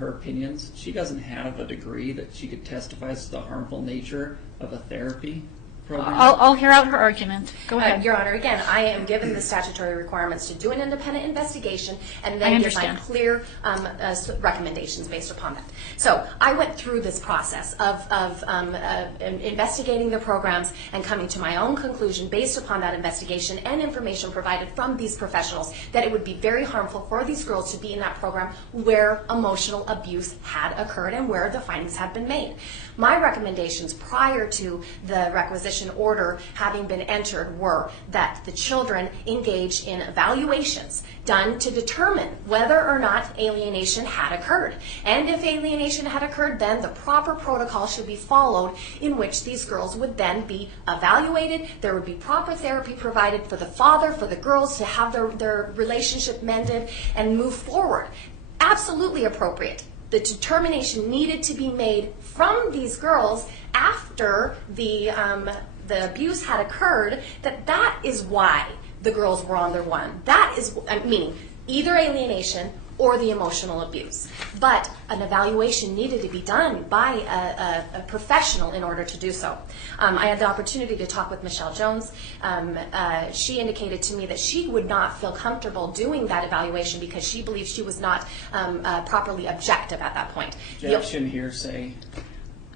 opinions. She doesn't have a degree that she could testify as to the harmful nature of a therapy program. I'll hear out her argument. Go ahead. Your Honor, again, I am given the statutory requirements to do an independent investigation and then give my clear recommendations based upon that. So I went through this process of investigating the programs and coming to my own conclusion based upon that investigation and information provided from these professionals that it would be very harmful for these girls to be in that program where emotional abuse had occurred and where the findings had been made. My recommendations prior to the requisition order having been entered were that the children engage in evaluations done to determine whether or not alienation had occurred. And if alienation had occurred, then the proper protocol should be followed in which these girls would then be evaluated. There would be proper therapy provided for the father, for the girls to have their relationship mended and move forward. Absolutely appropriate. The determination needed to be made from these girls after the abuse had occurred that is why the girls were on their one. That is, meaning either alienation or the emotional abuse. But an evaluation needed to be done by a professional in order to do so. I had the opportunity to talk with Michelle Jones. She indicated to me that she would not feel comfortable doing that evaluation because she believes she was not properly objective at that point. Objection, hearsay.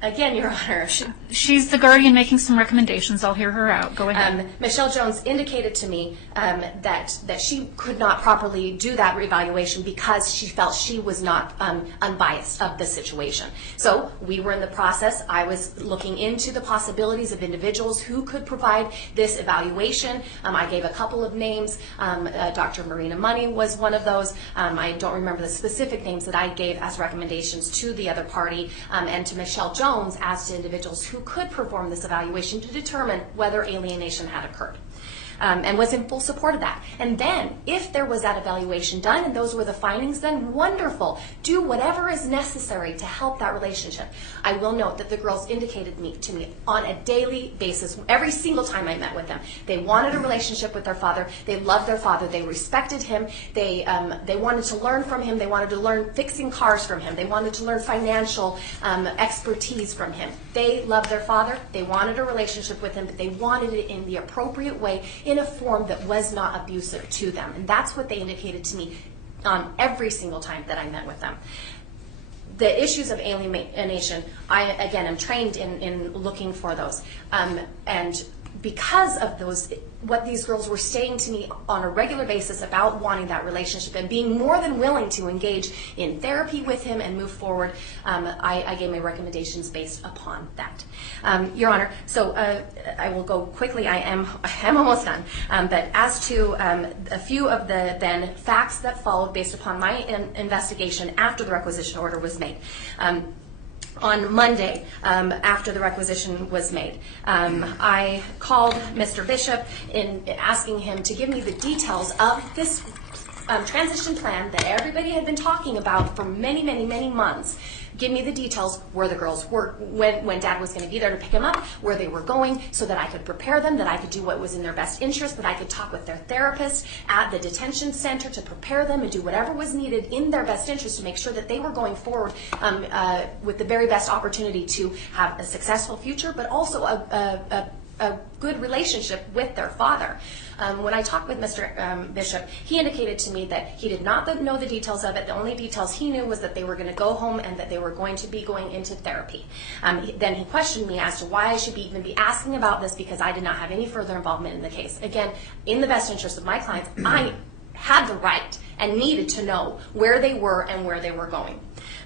Again, Your Honor. She's the guardian making some recommendations. I'll hear her out. Go ahead. Michelle Jones indicated to me that she could not properly do that evaluation because she felt she was not unbiased of the situation. So we were in the process. I was looking into the possibilities of individuals who could provide this evaluation. I gave a couple of names. Dr. Marina Money was one of those. I don't remember the specific names that I gave as recommendations to the other party and to Michelle Jones as to individuals who could perform this evaluation to determine whether alienation had occurred. and was in full support of that. And then, if there was that evaluation done and those were the findings, then wonderful. Do whatever is necessary to help that relationship. I will note that the girls indicated to me on a daily basis, every single time I met with them, they wanted a relationship with their father. They loved their father. They respected him. They wanted to learn from him. They wanted to learn fixing cars from him. They wanted to learn financial expertise from him. They loved their father. They wanted a relationship with him, but they wanted it in the appropriate way, in a form that was not abusive to them. And that's what they indicated to me every single time that I met with them. The issues of alienation, I, again, am trained in looking for those. And because of those, what these girls were saying to me on a regular basis about wanting that relationship and being more than willing to engage in therapy with him and move forward, I gave my recommendations based upon that. Your Honor, so I will go quickly. I am almost done. But as to a few of the then facts that followed based upon my investigation after the requisition order was made. On Monday, after the requisition was made, I called Mr. Bishop in asking him to give me the details of this transition plan that everybody had been talking about for many, many, many months. Give me the details where the girls were, when Dad was going to be there to pick them up, where they were going, so that I could prepare them, that I could do what was in their best interest, that I could talk with their therapist at the detention center to prepare them and do whatever was needed in their best interest to make sure that they were going forward with the very best opportunity to have a successful future, but also a good relationship with their father. When I talked with Mr. Bishop, he indicated to me that he did not know the details of it. The only details he knew was that they were going to go home and that they were going to be going into therapy. Then he questioned me as to why I should even be asking about this, because I did not have any further involvement in the case. Again, in the best interest of my clients, I had the right and needed to know where they were and where they were going.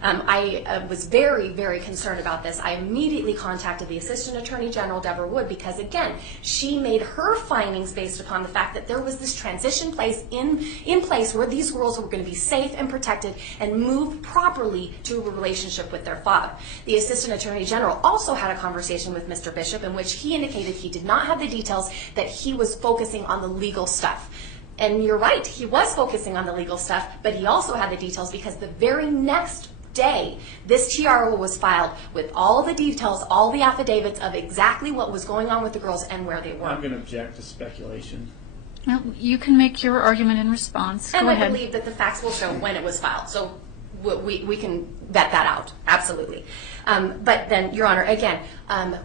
I was very, very concerned about this. I immediately contacted the Assistant Attorney General, Deborah Wood, because, again, she made her findings based upon the fact that there was this transition place in place where these girls were going to be safe and protected and move properly to a relationship with their father. The Assistant Attorney General also had a conversation with Mr. Bishop in which he indicated he did not have the details, that he was focusing on the legal stuff. And you're right, he was focusing on the legal stuff, but he also had the details because the very next day, this TRO was filed with all the details, all the affidavits of exactly what was going on with the girls and where they were. I'm going to object to speculation. Well, you can make your argument in response. And Go ahead. I believe that the facts will show when it was filed. So we can vet that out, absolutely. But then, Your Honor, again,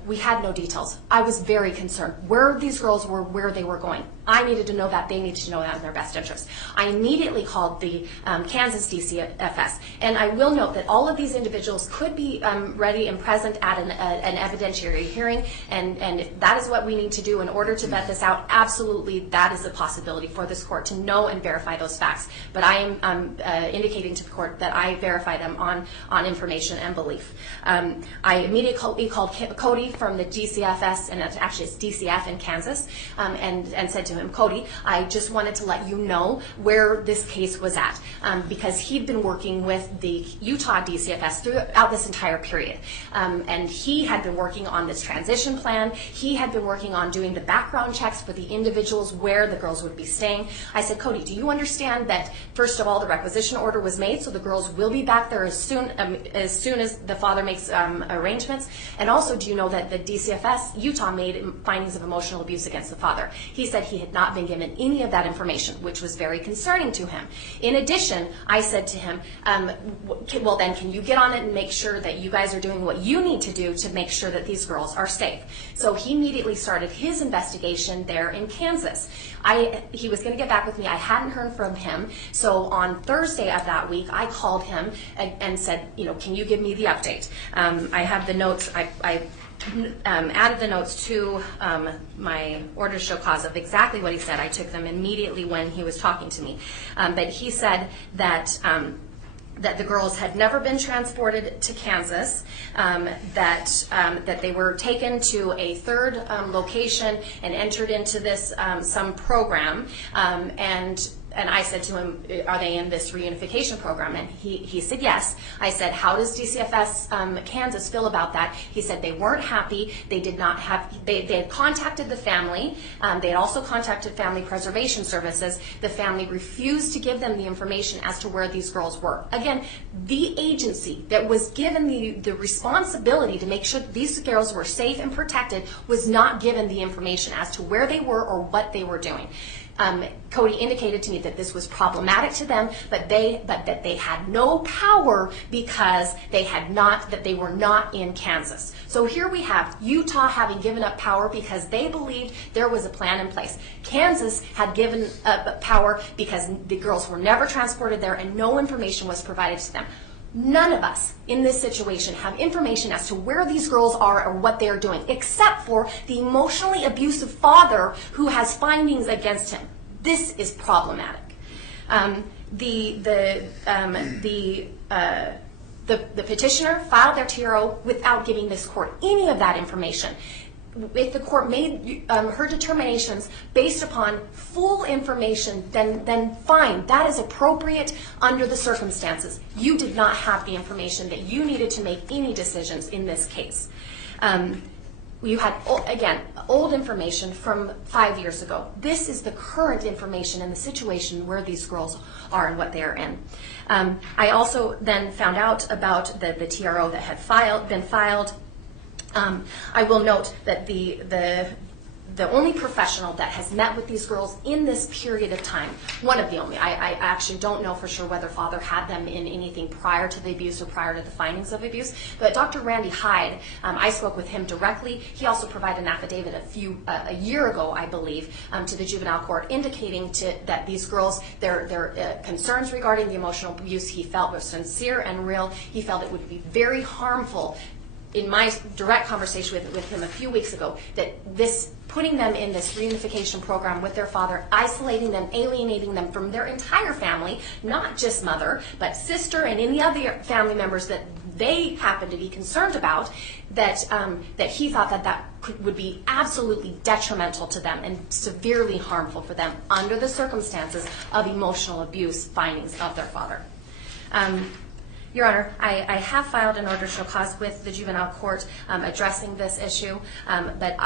we had no details. I was very concerned where these girls were, where they were going. I needed to know that. They needed to know that in their best interest. I immediately called the Kansas DCFS. And I will note that all of these individuals could be ready and present at an evidentiary hearing. And that is what we need to do in order to vet this out. Absolutely, that is a possibility for this court to know and verify those facts. But I am indicating to the court that I verify them on information and belief. I immediately called Cody from the DCFS, and actually it's DCF in Kansas, and said to him, Cody, I just wanted to let you know where this case was at, because he'd been working with the Utah DCFS throughout this entire period. And he had been working on this transition plan. He had been working on doing the background checks for the individuals where the girls would be staying. I said, Cody, do you understand that, first of all, the requisition order was made, so the girls will be back there as soon as the father makes arrangements? And also, do you know that the DCFS Utah made findings of emotional abuse against the father? He said he had not been given any of that information, which was very concerning to him. In addition, I said to him, well then, can you get on it and make sure that you guys are doing what you need to do to make sure that these girls are safe? So he immediately started his investigation there in Kansas. He was going to get back with me. I hadn't heard from him. So on Thursday of that week, I called him and said, can you give me the update? I have the notes. I added the notes to my order to show cause of exactly what he said. I took them immediately when he was talking to me. But he said that the girls had never been transported to Kansas, that they were taken to a third location and entered into this some program, and and I said to him, are they in this reunification program? And he said yes. I said, how does DCFS Kansas feel about that? He said they weren't happy. They did not have, they had contacted the family. They had also contacted Family Preservation Services. The family refused to give them the information as to where these girls were. Again, the agency that was given the responsibility to make sure that these girls were safe and protected was not given the information as to where they were or what they were doing. Cody indicated to me that this was problematic to them, but that they had no power because they were not in Kansas. So here we have Utah having given up power because they believed there was a plan in place. Kansas had given up power because the girls were never transported there and no information was provided to them. None of us in this situation have information as to where these girls are or what they are doing, except for the emotionally abusive father who has findings against him. This is problematic. The petitioner filed their TRO without giving this court any of that information. If the court made her determinations based upon full information, then fine, that is appropriate under the circumstances. You did not have the information that you needed to make any decisions in this case. You had, again, old information from 5 years ago. This is the current information and the situation where these girls are and what they are in. I also then found out about the TRO that had been filed. I will note that the only professional that has met with these girls in this period of time, one of the only, I actually don't know for sure whether father had them in anything prior to the abuse or prior to the findings of abuse, but Dr. Randy Hyde, I spoke with him directly. He also provided an affidavit a year ago, I believe, to the juvenile court indicating that these girls, their concerns regarding the emotional abuse he felt was sincere and real. He felt it would be very harmful, in my direct conversation with him a few weeks ago, that putting them in this reunification program with their father, isolating them, alienating them from their entire family, not just mother, but sister and any other family members that they happen to be concerned about, that he thought that would be absolutely detrimental to them and severely harmful for them under the circumstances of emotional abuse findings of their father. Your Honor, I have filed an order to show cause with the juvenile court addressing this issue, but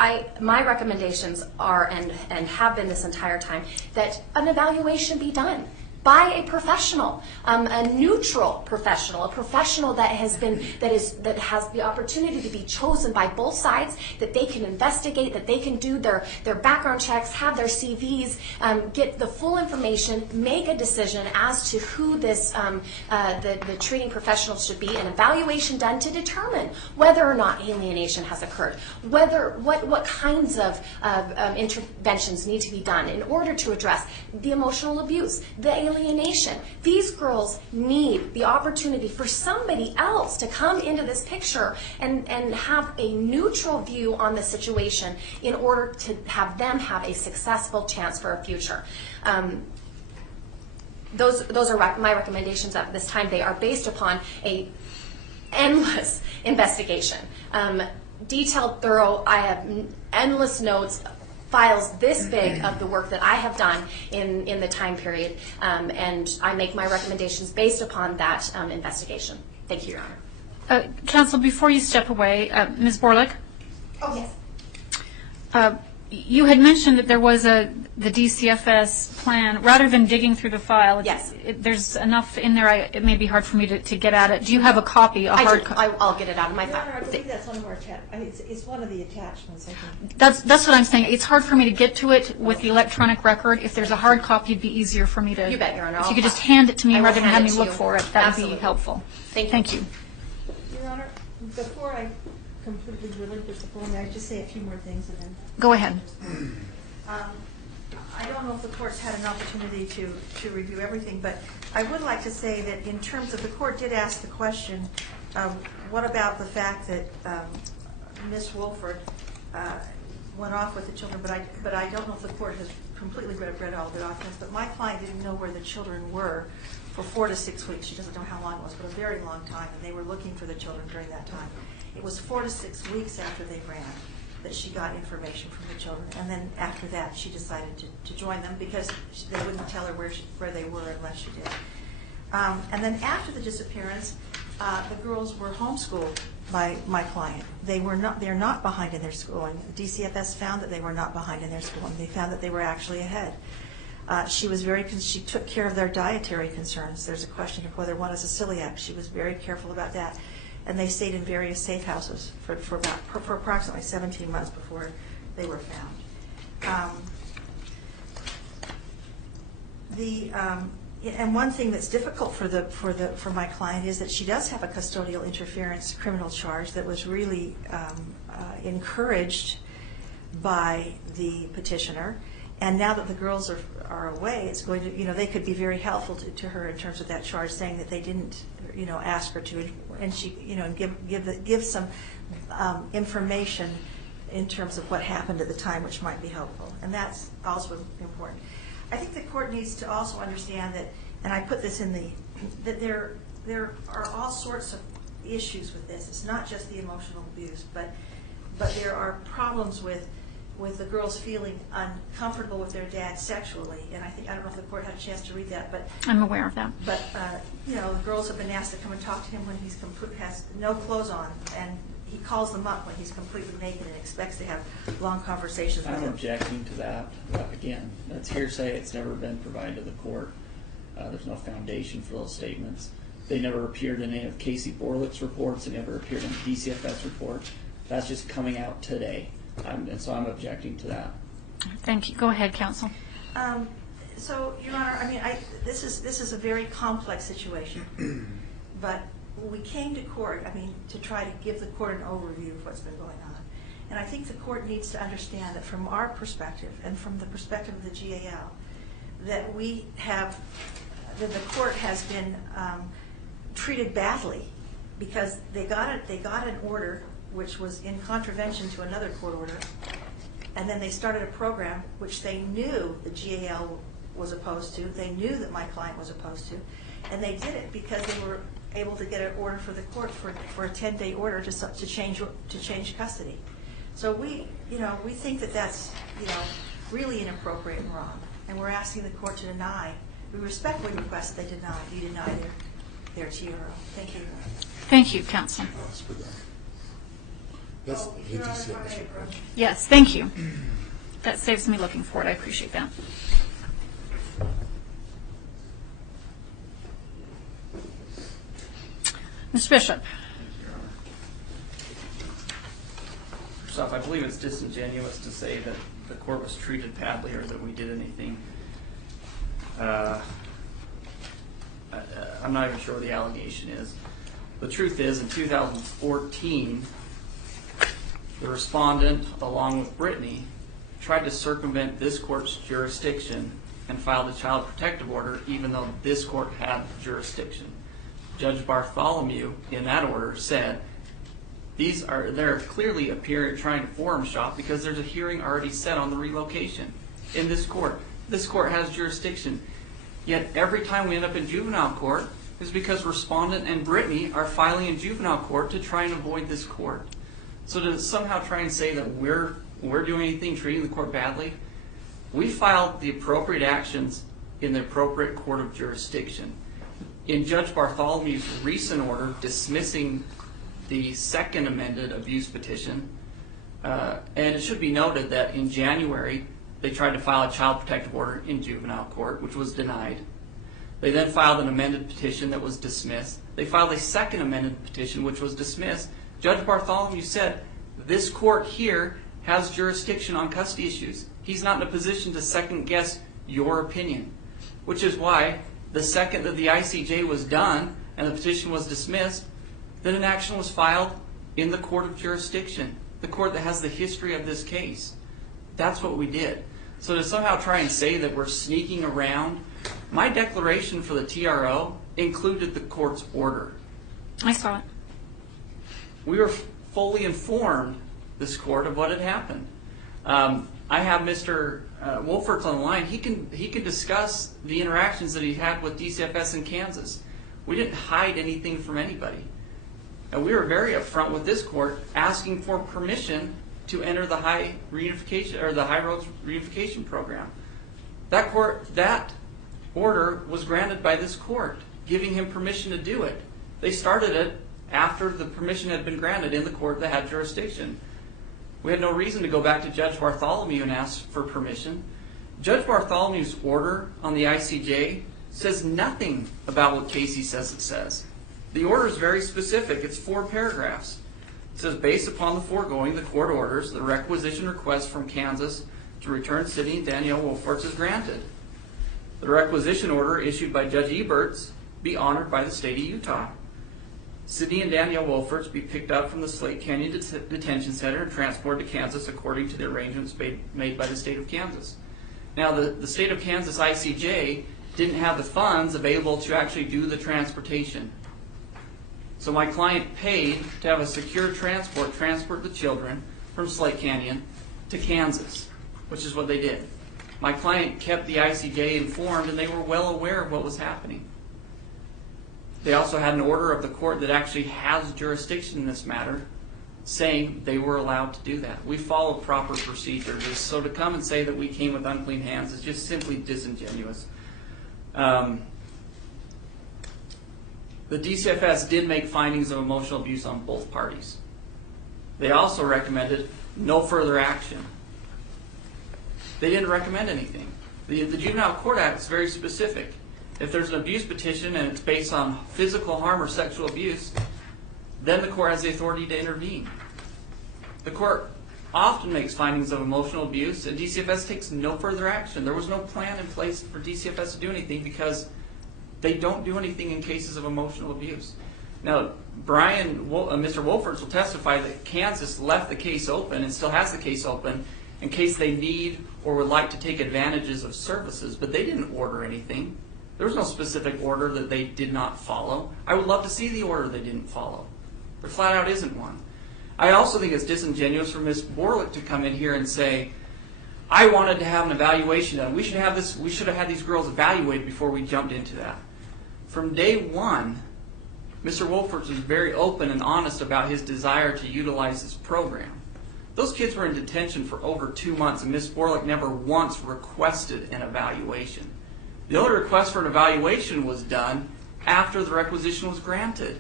my recommendations are, and have been this entire time, that an evaluation be done by a professional, a neutral professional, a professional that has the opportunity to be chosen by both sides, that they can investigate, that they can do their background checks, have their CVs, get the full information, make a decision as to who this the treating professional should be, an evaluation done to determine whether or not alienation has occurred, what kinds of interventions need to be done in order to address the emotional abuse, the alienation. These girls need the opportunity for somebody else to come into this picture and have a neutral view on the situation in order to have them have a successful chance for a future. Those are my recommendations at this time. They are based upon a endless investigation. Detailed, thorough, I have endless notes, files this big of the work that I have done in the time period, and I make my recommendations based upon that investigation. Thank you, Your Honor. Counsel, before you step away, Ms. Borlick? Oh, yes. You had mentioned that there was the DCFS plan. Rather than digging through the file, yes, there's enough in there. It may be hard for me to get at it. Do you have a copy? I'll get it out of my file. I believe that's one of our it's one of the attachments, I think. That's what I'm saying. It's hard for me to get to it with the electronic record. If there's a hard copy, it'd be easier for me to. You bet, Your Honor. If you could just hand it to me rather than have me look you. for it, that would be Absolutely. helpful. Thank you. Your Honor, before I completely relinquish the floor, may I just say a few more things and then. Go ahead. I don't know if the court's had an opportunity to review everything, but I would like to say that in terms of the court did ask the question, what about the fact that Ms. Wolfert went off with the children, but I don't know if the court has completely read all the documents, but my client didn't know where the children were for 4 to 6 weeks. She doesn't know how long it was, but a very long time, and they were looking for the children during that time. It was 4 to 6 weeks after they ran that she got information from the children. And then after that, she decided to join them because they wouldn't tell her where they were unless she did. And then after the disappearance, the girls were homeschooled by my client. They're not behind in their schooling. DCFS found that they were not behind in their schooling. They found that they were actually ahead. She took care of their dietary concerns. There's a question of whether one is a celiac. She was very careful about that. And they stayed in various safe houses for approximately 17 months before they were found. And one thing that's difficult for my client is that she does have a custodial interference criminal charge that was really encouraged by the petitioner. And now that the girls are away, it's going to, they could be very helpful to her in terms of that charge, saying that they didn't, ask her to, and she, give some information in terms of what happened at the time, which might be helpful. And that's also important. I think the court needs to also understand that, and I put this in that there are all sorts of issues with this. It's not just the emotional abuse, but there are problems with the girls feeling uncomfortable with their dad sexually. And I don't know if the court had a chance to read that, but I'm aware of that. But the girls have been asked to come and talk to him when has no clothes on, and he calls them up when he's completely naked and expects to have long conversations with I'm them. objecting to that. Again, that's hearsay. It's never been provided to the court. There's no foundation for those statements. They never appeared in any of Casey Borlick's reports. They never appeared in the DCFS report. That's just coming out today. And so I'm objecting to that. Thank you. Go ahead, counsel. So, Your Honor, this is a very complex situation, but we came to court, to try to give the court an overview of what's been going on. And I think the court needs to understand that from our perspective and from the perspective of the GAL, that the court has been treated badly because they got an order which was in contravention to another court order, and then they started a program which they knew the GAL was opposed to. They knew that my client was opposed to, and they did it because they were able to get an order for the court for a 10-day order to change custody. So we think that that's really inappropriate and wrong, and we're asking the court to deny. We respectfully request that you deny their TRO. Thank you. Thank you, counsel. That's the DCFS report. Yes, thank you. That saves me looking for it. I appreciate that. Ms. Bishop. First off, I believe it's disingenuous to say that the court was treated badly or that we did anything. I'm not even sure what the allegation is. The truth is, in 2014, the respondent, along with Brittany, tried to circumvent this court's jurisdiction and filed a child protective order, even though this court had jurisdiction. Judge Bartholomew, in that order, said they're clearly trying to forum shop because there's a hearing already set on the relocation in this court. This court has jurisdiction. Yet every time we end up in juvenile court is because respondent and Brittany are filing in juvenile court to try and avoid this court. So to somehow try and say that we're doing anything, treating the court badly, we filed the appropriate actions in the appropriate court of jurisdiction. In Judge Bartholomew's recent order dismissing the second amended abuse petition, and it should be noted that in January they tried to file a child protective order in juvenile court, which was denied. They then filed an amended petition that was dismissed. They filed a second amended petition, which was dismissed. Judge Bartholomew said, this court here has jurisdiction on custody issues. He's not in a position to second guess your opinion, which is why the second that the ICJ was done and the petition was dismissed, then an action was filed in the court of jurisdiction, the court that has the history of this case. That's what we did. So to somehow try and say that we're sneaking around, my declaration for the TRO included the court's order. I saw it. We were fully informed, this court, of what had happened. I have Mr. Wolferts on the line. He can discuss the interactions that he had with DCFS in Kansas. We didn't hide anything from anybody. And we were very upfront with this court, asking for permission to enter the high reunification or the high roads reunification program. That order was granted by this court, giving him permission to do it. They started it after the permission had been granted in the court that had jurisdiction. We had no reason to go back to Judge Bartholomew and ask for permission. Judge Bartholomew's order on the ICJ says nothing about what Casey says it says. The order is very specific. It's 4 paragraphs. It says, based upon the foregoing, the court orders the requisition request from Kansas to return Sidney and Danielle Wolferts is granted. The requisition order issued by Judge Eberts be honored by the state of Utah. Sidney and Danielle Wolferts be picked up from the Slate Canyon Detention Center and transported to Kansas according to the arrangements made by the state of Kansas. Now, the state of Kansas ICJ didn't have the funds available to actually do the transportation. So my client paid to have a secure transport the children from Slate Canyon to Kansas, which is what they did. My client kept the ICJ informed, and they were well aware of what was happening. They also had an order of the court that actually has jurisdiction in this matter, saying they were allowed to do that. We followed proper procedures. So to come and say that we came with unclean hands is just simply disingenuous. The DCFS did make findings of emotional abuse on both parties. They also recommended no further action. They didn't recommend anything. The Juvenile Court Act is very specific. If there's an abuse petition and it's based on physical harm or sexual abuse, then the court has the authority to intervene. The court often makes findings of emotional abuse, and DCFS takes no further action. There was no plan in place for DCFS to do anything because they don't do anything in cases of emotional abuse. Now, Mr. Wolferts will testify that Kansas left the case open and still has the case open in case they need or would like to take advantages of services, but they didn't order anything. There was no specific order that they did not follow. I would love to see the order they didn't follow. There flat out isn't one. I also think it's disingenuous for Ms. Borlick to come in here and say, I wanted to have an evaluation done. We should have had these girls evaluated before we jumped into that. From day one, Mr. Wolferts was very open and honest about his desire to utilize this program. Those kids were in detention for over 2 months, and Ms. Borlick never once requested an evaluation. The only request for an evaluation was done after the requisition was granted.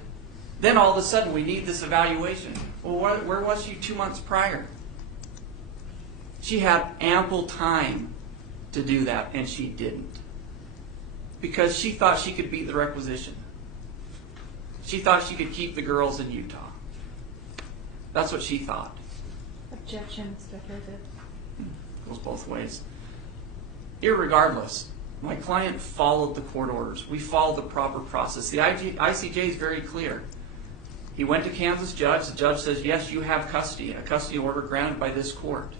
Then all of a sudden, we need this evaluation. Well, where was she 2 months prior? She had ample time to do that, and she didn't. Because she thought she could beat the requisition. She thought she could keep the girls in Utah. That's what she thought. Objection, Mr. President. Goes both ways. Irregardless, my client followed the court orders. We followed the proper process. The ICJ is very clear. He went to Kansas judge. The judge says, yes, you have custody, a custody order granted by this court.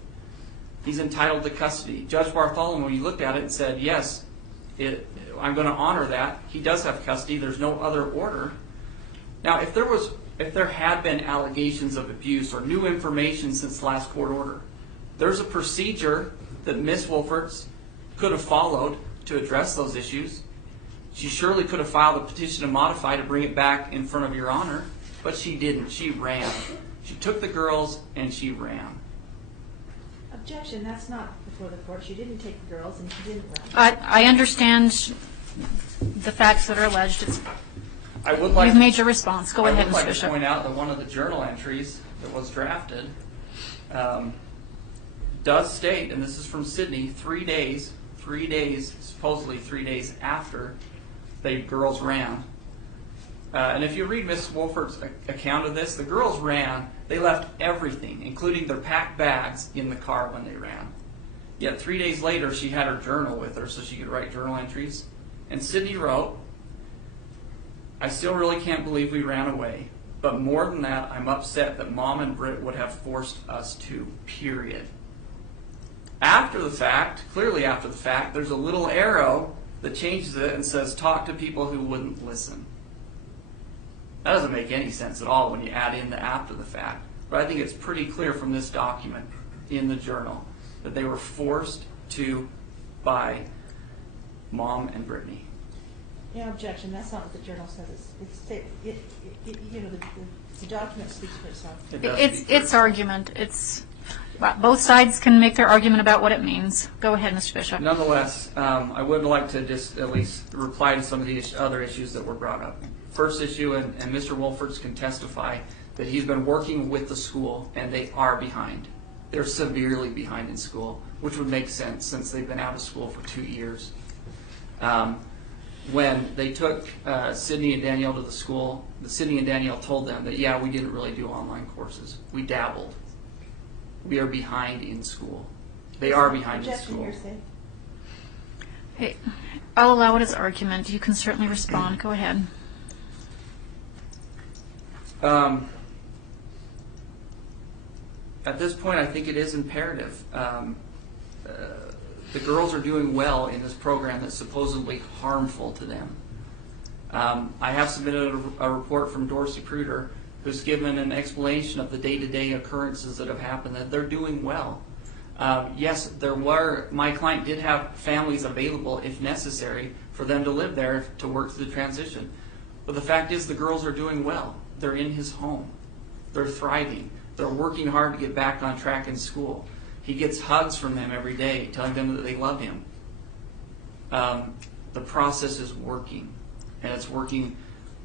He's entitled to custody. Judge Bartholomew, he looked at it and said, yes, I'm going to honor that. He does have custody. There's no other order. Now, if there had been allegations of abuse or new information since the last court order, there's a procedure that Ms. Wolferts could have followed to address those issues. She surely could have filed a petition to modify to bring it back in front of Your Honor, but she didn't. She ran. She took the girls and she ran. Objection, that's not before the court. She didn't take the girls and she didn't run. I understand the facts that are alleged. You've made your response. Go ahead, Mr. Bishop. I would like Bishop. to point out that one of the journal entries that was drafted does state, and this is from Sydney, 3 days, supposedly 3 days after the girls ran. And if you read Ms. Wolfert's account of this, the girls ran. They left everything, including their packed bags, in the car when they ran. Yet 3 days later, she had her journal with her so she could write journal entries. And Sydney wrote, I still really can't believe we ran away. But more than that, I'm upset that Mom and Britt would have forced us to, period. After the fact, clearly after the fact, there's a little arrow that changes it and says, talk to people who wouldn't listen. That doesn't make any sense at all when you add in the after the fact. But I think it's pretty clear from this document in the journal that they were forced to by Mom and Brittany. Yeah, objection, that's not what the journal says. The document speaks for itself. It does It's speak for itself. argument. Both sides can make their argument about what it means. Go ahead, Mr. Bishop. Nonetheless, I would like to just at least reply to some of the other issues that were brought up. First issue, and Mr. Wolferts can testify, that he's been working with the school, and they are behind. They're severely behind in school, which would make sense since they've been out of school for 2 years. When they took Sydney and Danielle to the school, Sydney and Danielle told them that, yeah, we didn't really do online courses. We dabbled. We are behind in school. They are behind in Objection, school. hearsay. Hey, I'll allow it as argument. You can certainly respond. Go ahead. At this point, I think it is imperative. The girls are doing well in this program that's supposedly harmful to them. I have submitted a report from Dorsey Pruder, who's given an explanation of the day-to-day occurrences that have happened, that they're doing well. Yes, my client did have families available, if necessary, for them to live there to work through the transition. But the fact is the girls are doing well. They're in his home. They're thriving. They're working hard to get back on track in school. He gets hugs from them every day, telling them that they love him. The process is working, and it's working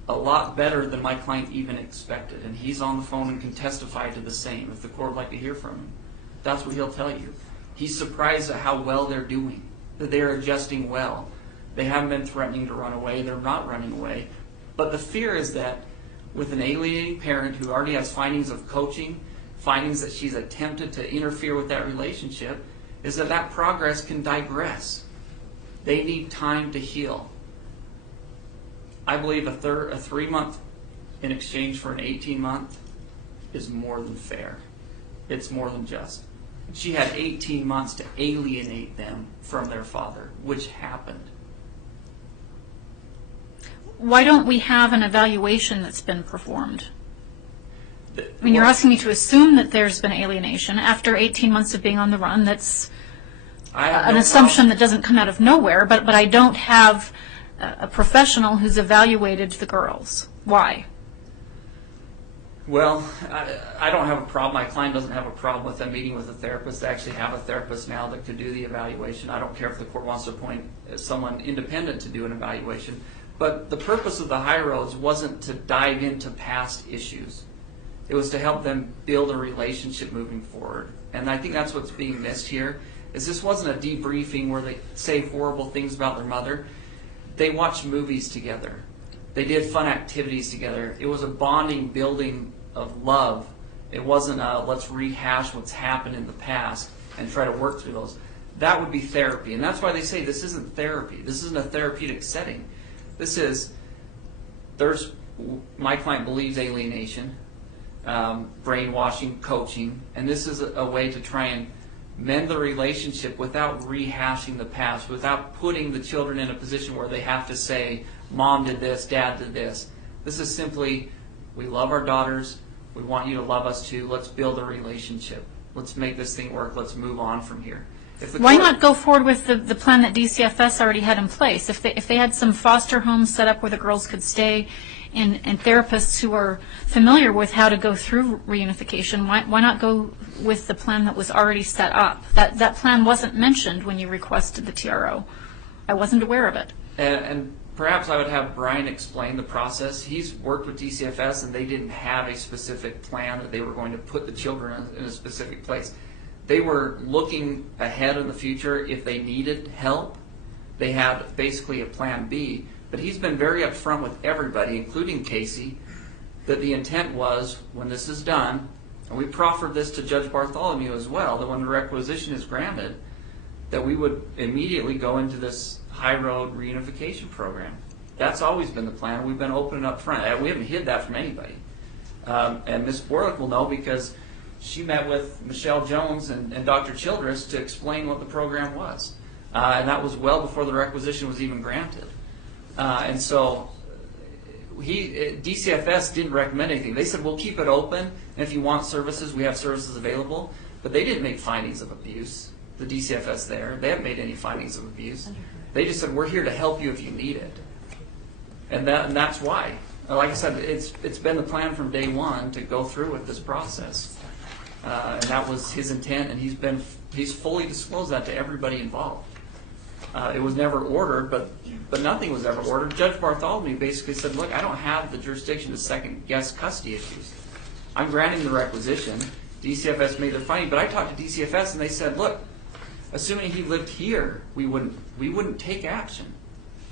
a lot better than my client even expected. And he's on the phone and can testify to the same if the court would like to hear from him. That's what he'll tell you. He's surprised at how well they're doing, that they're adjusting well. They haven't been threatening to run away. They're not running away. But the fear is that with an alienating parent who already has findings of coaching, findings that she's attempted to interfere with that relationship, is that progress can digress. They need time to heal. I believe a 3-month in exchange for an 18-month is more than fair. It's more than just. She had 18 months to alienate them from their father, which happened. Why don't we have an evaluation that's been performed? I mean, you're asking me to assume that there's been alienation after 18 months of being on the run. That's an assumption that doesn't come out of nowhere, but I don't have a professional who's evaluated the girls. Why? Well, I don't have a problem. My client doesn't have a problem with them meeting with a therapist. They actually have a therapist now that could do the evaluation. I don't care if the court wants to appoint someone independent to do an evaluation. But the purpose of the High Roads wasn't to dive into past issues. It was to help them build a relationship moving forward. And I think that's what's being missed here, is this wasn't a debriefing where they say horrible things about their mother. They watched movies together. They did fun activities together. It was a bonding, building of love. It wasn't a let's rehash what's happened in the past and try to work through those. That would be therapy. And that's why they say this isn't therapy. This isn't a therapeutic setting. This is, my client believes alienation, brainwashing, coaching, and this is a way to try and mend the relationship without rehashing the past, without putting the children in a position where they have to say, Mom did this, Dad did this. This is simply, we love our daughters, we want you to love us too, let's build a relationship. Let's make this thing work, let's move on from here. Why not go forward with the plan that DCFS already had in place? If they had some foster homes set up where the girls could stay and therapists who are familiar with how to go through reunification, why not go with the plan that was already set up? That plan wasn't mentioned when you requested the TRO. I wasn't aware of it. And perhaps I would have Brian explain the process. He's worked with DCFS and they didn't have a specific plan that they were going to put the children in a specific place. They were looking ahead in the future if they needed help. They had basically a plan B. But he's been very upfront with everybody, including Casey, that the intent was, when this is done, and we proffered this to Judge Bartholomew as well, that when the requisition is granted, that we would immediately go into this high road reunification program. That's always been the plan. We've been open and upfront. We haven't hid that from anybody. And Ms. Borlick will know because she met with Michelle Jones and Dr. Childress to explain what the program was. And that was well before the requisition was even granted. And so DCFS didn't recommend anything. They said, we'll keep it open, and if you want services, we have services available. But they didn't make findings of abuse, the DCFS there. They haven't made any findings of abuse. They just said, we're here to help you if you need it. And that's why. Like I said, it's been the plan from day one to go through with this process. And that was his intent, and he's fully disclosed that to everybody involved. It was never ordered, but nothing was ever ordered. Judge Bartholomew basically said, look, I don't have the jurisdiction to second-guess custody issues. I'm granting the requisition. DCFS made their finding, but I talked to DCFS, and they said, look, assuming he lived here, we wouldn't take action.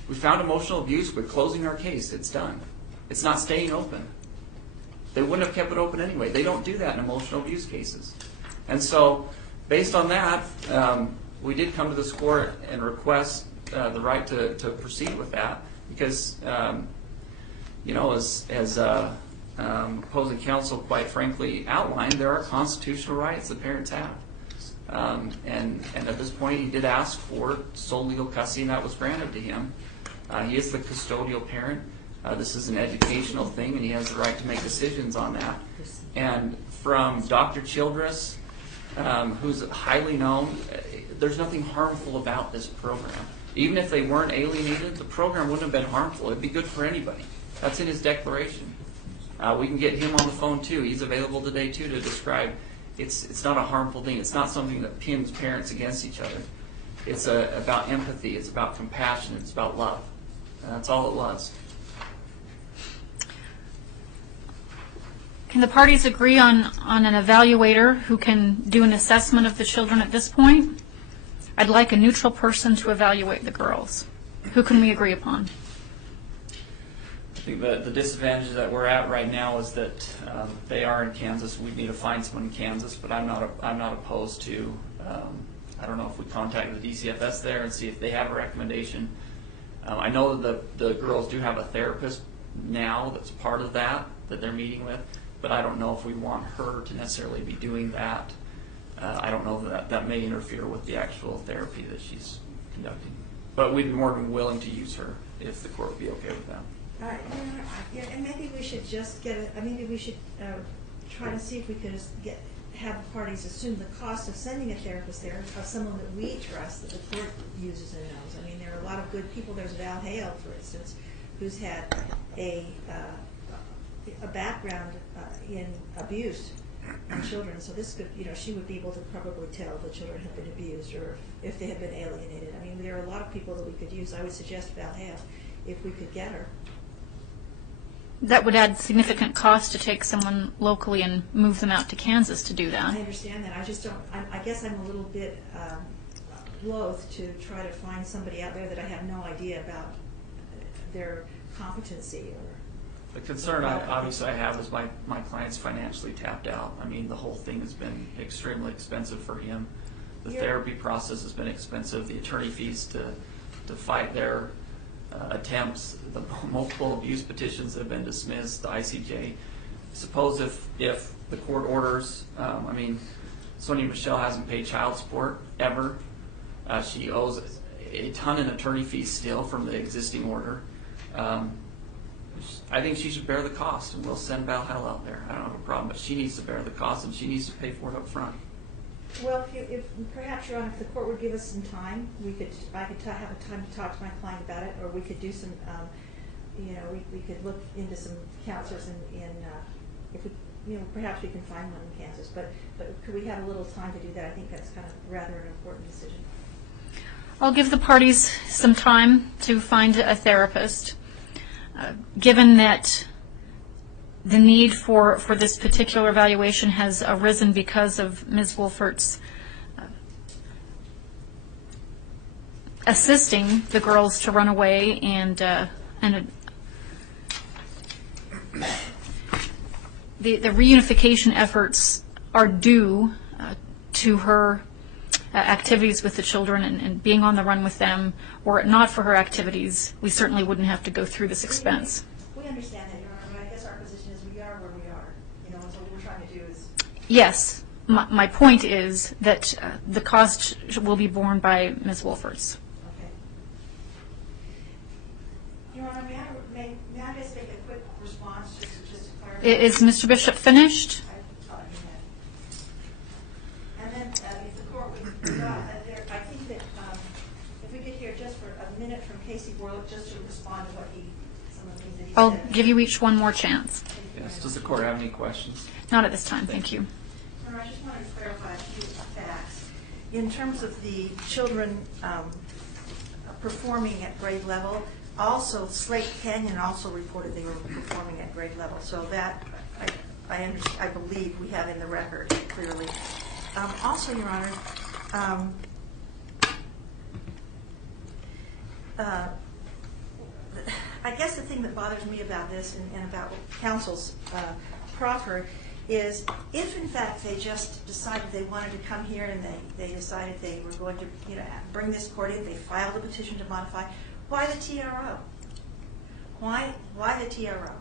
We found emotional abuse. We're closing our case. It's done. It's not staying open. They wouldn't have kept it open anyway. They don't do that in emotional abuse cases. And so, based on that, we did come to this court and request the right to proceed with that because, as opposing counsel quite frankly outlined, there are constitutional rights that parents have. And at this point, he did ask for sole legal custody, and that was granted to him. He is the custodial parent. This is an educational thing, and he has the right to make decisions on that. And from Dr. Childress, who's highly known, there's nothing harmful about this program. Even if they weren't alienated, the program wouldn't have been harmful. It'd be good for anybody. That's in his declaration. We can get him on the phone, too. He's available today, too, to describe it's not a harmful thing. It's not something that pins parents against each other. It's about empathy. It's about compassion. It's about love. And that's all it was. Can the parties agree on an evaluator who can do an assessment of the children at this point? I'd like a neutral person to evaluate the girls. Who can we agree upon? I think the disadvantage that we're at right now is that they are in Kansas. We need to find someone in Kansas, but I'm not opposed to. I don't know if we contact the DCFS there and see if they have a recommendation. I know that the girls do have a therapist now that's part of that they're meeting with, but I don't know if we want her to necessarily be doing that. I don't know that may interfere with the actual therapy that she's conducting. But we'd be more than willing to use her if the court would be okay with that. All right, and maybe we should just maybe we should try to see if we could have the parties assume the cost of sending a therapist there of someone that we trust, that the court uses and knows. I mean, there are a lot of good people. There's Val Hale, for instance, who's had a background in abuse on children. So this could, she would be able to probably tell if the children have been abused or if they have been alienated. I mean, there are a lot of people that we could use. I would suggest Val Hale if we could get her. That would add significant cost to take someone locally and move them out to Kansas to do that. I understand that. I just don't. I guess I'm a little bit loath to try to find somebody out there that I have no idea about their competency or. The concern obviously I have is my client's financially tapped out. I mean, the whole thing has been extremely expensive for him. The therapy process has been expensive. The attorney fees to fight their attempts, the multiple abuse petitions that have been dismissed, the ICJ. Suppose if the court orders, I mean, Sonia Michelle hasn't paid child support ever. She owes a ton in attorney fees still from the existing order. I think she should bear the cost, and we'll send Val Hale out there. I don't have a problem, but she needs to bear the cost, and she needs to pay for it up front. Well, if perhaps, Your Honor, if the court would give us some time, I could have a time to talk to my client about it, or we could do some, we could look into some counselors if we, perhaps we can find one in Kansas. But could we have a little time to do that? I think that's kind of rather an important decision. I'll give the parties some time to find a therapist. Given that the need for this particular evaluation has arisen because of Ms. Wolferts assisting the girls to run away and the reunification efforts are due to her activities with the children and being on the run with them. Were it not for her activities, we certainly wouldn't have to go through this expense. We understand that, Your Honor, but I guess our position is we are where we are. And so what we're trying to do is... Yes. My point is that the cost will be borne by Ms. Wolferts. Okay. Your Honor, may I just make a quick response just to clarify? Is Mr. Bishop finished? And then if the court would, I think that if we could hear just for a minute from Casey Borlick just to respond to what he some of the things that he I'll said. give you each one more chance. Yes, does the court have any questions? Not at this time, thank you. I just wanted to clarify a few facts. In terms of the children performing at grade level, also Slate Canyon also reported they were performing at grade level. So that I believe we have in the record clearly. Also, Your Honor, I guess the thing that bothers me about this and about counsel's proffer is if in fact they just decided they wanted to come here and they decided they were going to bring this court in, they filed a petition to modify, why the TRO? Why the TRO?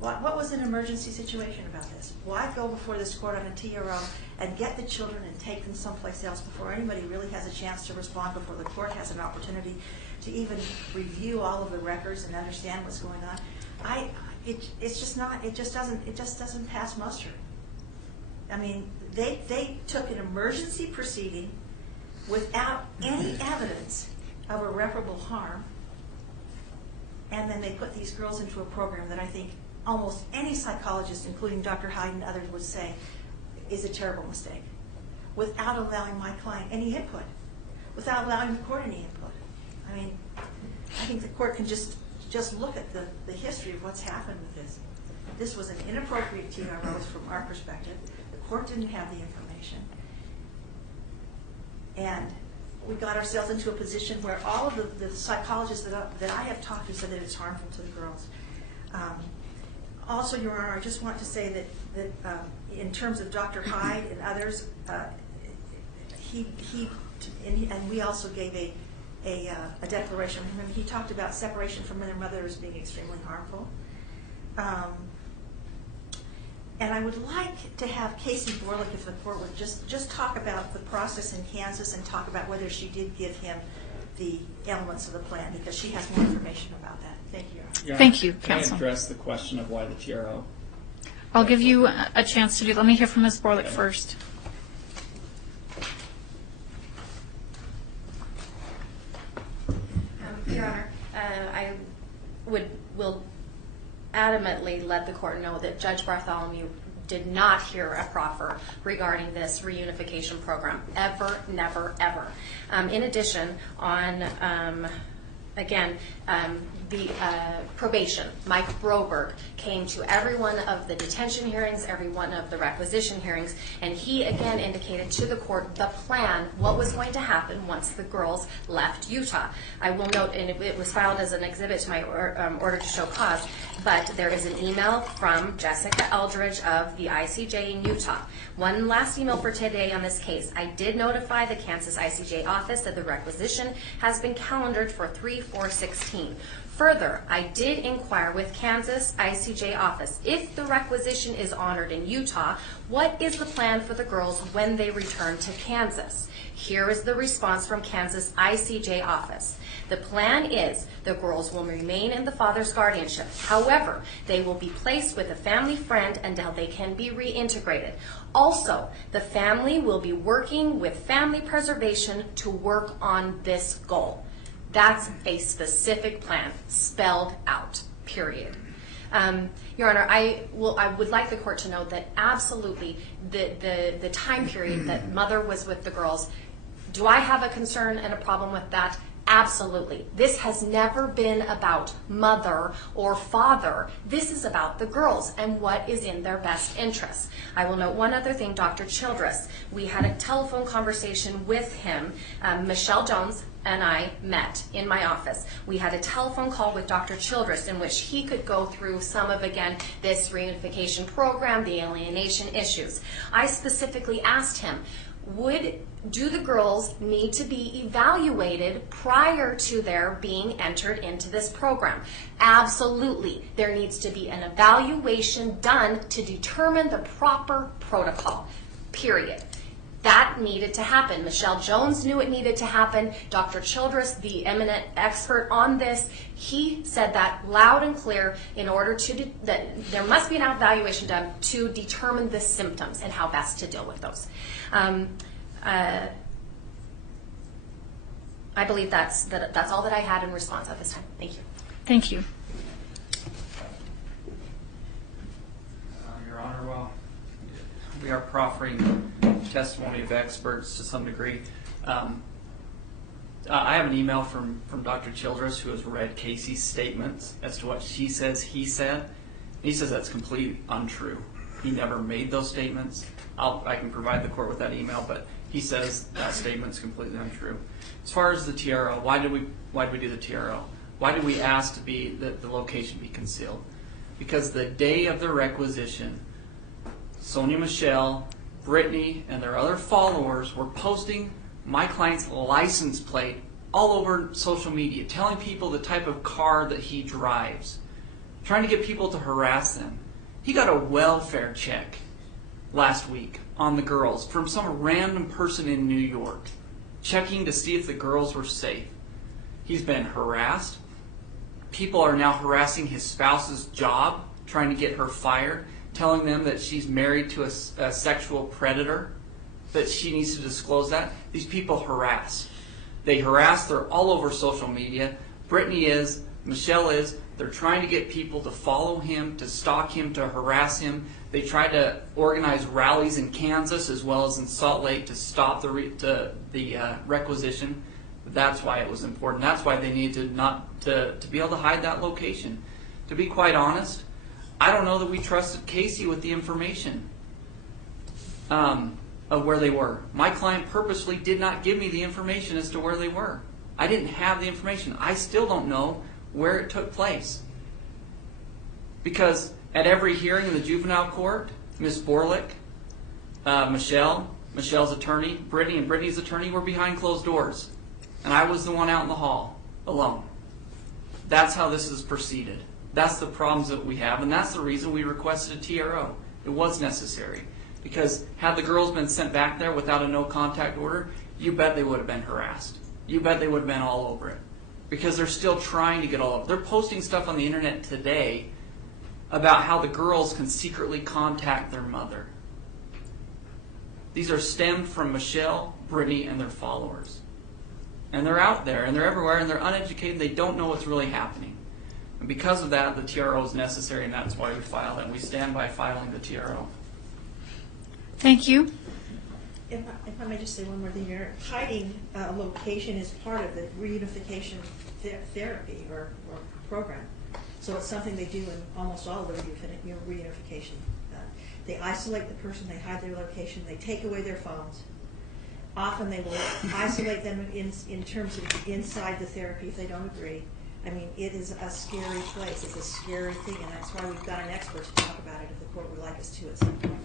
What was an emergency situation about this? Why go before this court on a TRO and get the children and take them someplace else before anybody really has a chance to respond, before the court has an opportunity to even review all of the records and understand what's going on? It's just not. It just doesn't pass muster. I mean, they took an emergency proceeding without any evidence of irreparable harm, and then they put these girls into a program that I think almost any psychologist, including Dr. Hyde and others, would say is a terrible mistake, without allowing my client any input, without allowing the court any input. I mean, I think the court can just look at the history of what's happened with this. This was an inappropriate TRO from our perspective. The court didn't have the information. And we got ourselves into a position where all of the psychologists that I have talked to said that it's harmful to the girls. Also, Your Honor, I just want to say that in terms of Dr. Hyde and others, and we also gave a declaration from him. He talked about separation from their mother as being extremely harmful. And I would like to have Casey Borlick, if the court would just talk about the process in Kansas and talk about whether she did give him the elements of the plan, because she has more information about that. Thank you, Your Honor. Yeah, Thank you, can counsel. I address the question of why the TRO? I'll give you a chance to do. Let me hear from Ms. Borlick first. Your Honor, I will adamantly let the court know that Judge Bartholomew did not hear a proffer regarding this reunification program. Ever, never, ever. In addition, on, the probation, Mike Broberg came to every one of the detention hearings, every one of the requisition hearings, and he again indicated to the court the plan, what was going to happen once the girls left Utah. I will note, and it was filed as an exhibit to my order to show cause, but there is an email from Jessica Eldridge of the ICJ in Utah. One last email for today on this case. I did notify the Kansas ICJ office that the requisition has been calendared for 3/4/16. Further, I did inquire with Kansas ICJ office, if the requisition is honored in Utah, what is the plan for the girls when they return to Kansas? Here is the response from Kansas ICJ office. The plan is the girls will remain in the father's guardianship. However, they will be placed with a family friend until they can be reintegrated. Also, the family will be working with family preservation to work on this goal. That's a specific plan, spelled out, period. Your Honor, I would like the court to know that absolutely the time period that mother was with the girls, do I have a concern and a problem with that? Absolutely. This has never been about mother or father. This is about the girls and what is in their best interests. I will note one other thing, Dr. Childress. We had a telephone conversation with him. Michelle Jones and I met in my office. We had a telephone call with Dr. Childress in which he could go through some of, again, this reunification program, the alienation issues. I specifically asked him, do the girls need to be evaluated prior to their being entered into this program? Absolutely. There needs to be an evaluation done to determine the proper protocol, period. That needed to happen. Michelle Jones knew it needed to happen. Dr. Childress, the eminent expert on this, he said that loud and clear in order to, that there must be an evaluation done to determine the symptoms and how best to deal with those. I believe that's all that I had in response at this time. Thank you. Thank you. Your Honor, well, we are proffering testimony of experts to some degree. I have an email from Dr. Childress, who has read Casey's statements as to what she says he said. He says that's completely untrue. He never made those statements. I can provide the court with that email, but he says that statement's completely untrue. As far as the TRO, why did we do the TRO? Why did we ask to be that the location be concealed? Because the day of the requisition, Sonia Michelle, Brittany, and their other followers were posting my client's license plate all over social media, telling people the type of car that he drives, trying to get people to harass them. He got a welfare check last week on the girls from some random person in New York, checking to see if the girls were safe. He's been harassed. People are now harassing his spouse's job, trying to get her fired, telling them that she's married to a sexual predator, that she needs to disclose that. These people harass. They harass. They're all over social media. Brittany is. Michelle is. They're trying to get people to follow him, to stalk him, to harass him. They tried to organize rallies in Kansas as well as in Salt Lake to stop the requisition. That's why it was important. That's why they needed to be able to hide that location. To be quite honest, I don't know that we trusted Casey with the information of where they were. My client purposely did not give me the information as to where they were. I didn't have the information. I still don't know where it took place. Because at every hearing in the juvenile court, Ms. Borlick, Michelle's attorney, Brittany, and Brittany's attorney were behind closed doors. And I was the one out in the hall, alone. That's how this is proceeded. That's the problems that we have, and that's the reason we requested a TRO. It was necessary. Because had the girls been sent back there without a no-contact order, you bet they would have been harassed. You bet they would have been all over it. Because they're still trying to get all over it. They're posting stuff on the internet today about how the girls can secretly contact their mother. These are stemmed from Michelle, Brittany, and their followers. And they're out there, and they're everywhere, and they're uneducated, they don't know what's really happening. And because of that, the TRO is necessary, and that's why we filed it, and we stand by filing the TRO. Thank you. If I may just say one more thing here, hiding a location is part of the reunification therapy or program. So it's something they do in almost all of the reunification. They isolate the person, they hide their location, they take away their phones. Often they will isolate them in terms of inside the therapy if they don't agree. I mean, it is a scary place. It's a scary thing, and that's why we've got an expert to talk about it if the court would like us to at some point.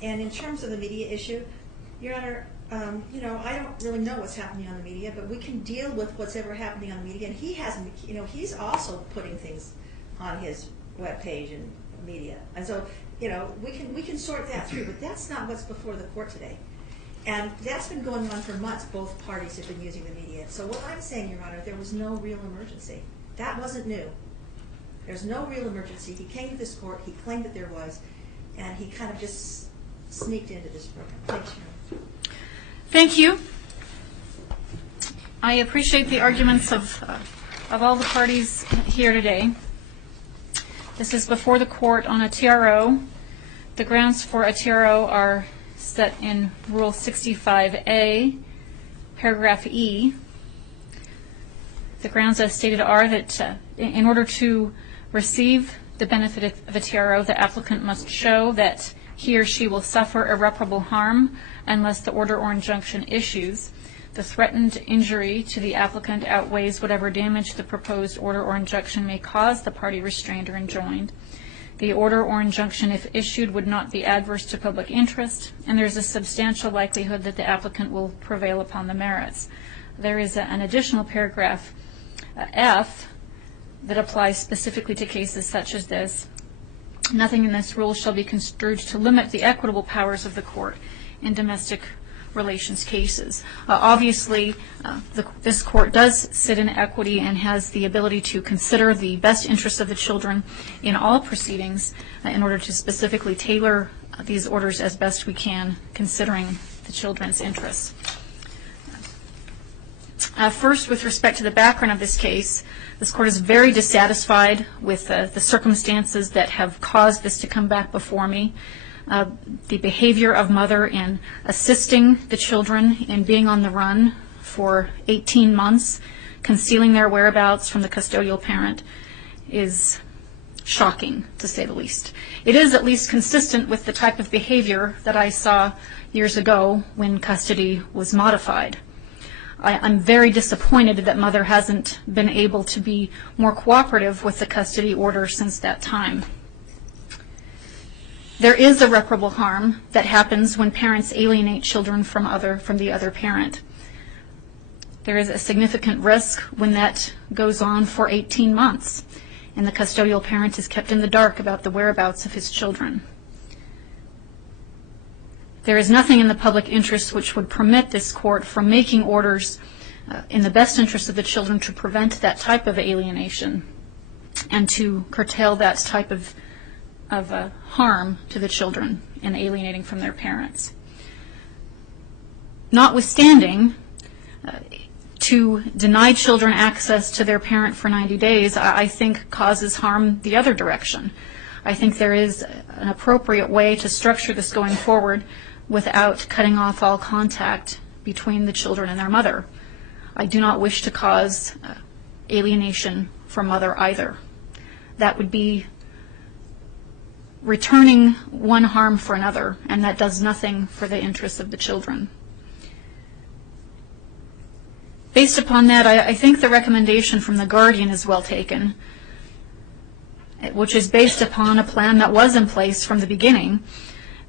And in terms of the media issue, Your Honor, I don't really know what's happening on the media, but we can deal with what's ever happening on the media. And he hasn't, he's also putting things on his webpage and media. And so, we can sort that through, but that's not what's before the court today. And that's been going on for months. Both parties have been using the media. So what I'm saying, Your Honor, there was no real emergency. That wasn't new. There's no real emergency. He came to this court, he claimed that there was, and he kind of just sneaked into this program. Thanks, Your Honor. Thank you. I appreciate the arguments of all the parties here today. This is before the court on a TRO. The grounds for a TRO are set in Rule 65A, paragraph E. The grounds as stated are that in order to receive the benefit of a TRO, the applicant must show that he or she will suffer irreparable harm unless the order or injunction issues. The threatened injury to the applicant outweighs whatever damage the proposed order or injunction may cause the party restrained or enjoined. The order or injunction, if issued, would not be adverse to public interest, and there is a substantial likelihood that the applicant will prevail upon the merits. There is an additional paragraph, F, that applies specifically to cases such as this. Nothing in this rule shall be construed to limit the equitable powers of the court in domestic relations cases. Obviously, this court does sit in equity and has the ability to consider the best interests of the children in all proceedings in order to specifically tailor these orders as best we can, considering the children's interests. First, with respect to the background of this case, this court is very dissatisfied with the circumstances that have caused this to come back before me. The behavior of mother in assisting the children in being on the run for 18 months, concealing their whereabouts from the custodial parent, is shocking, to say the least. It is at least consistent with the type of behavior that I saw years ago when custody was modified. I'm very disappointed that mother hasn't been able to be more cooperative with the custody order since that time. There is irreparable harm that happens when parents alienate children from the other parent. There is a significant risk when that goes on for 18 months and the custodial parent is kept in the dark about the whereabouts of his children. There is nothing in the public interest which would permit this court from making orders in the best interest of the children to prevent that type of alienation and to curtail that type of harm to the children in alienating from their parents. Notwithstanding, to deny children access to their parent for 90 days, I think causes harm the other direction. I think there is an appropriate way to structure this going forward without cutting off all contact between the children and their mother. I do not wish to cause alienation from mother either. That would be returning one harm for another, and that does nothing for the interests of the children. Based upon that, I think the recommendation from the guardian is well taken, which is based upon a plan that was in place from the beginning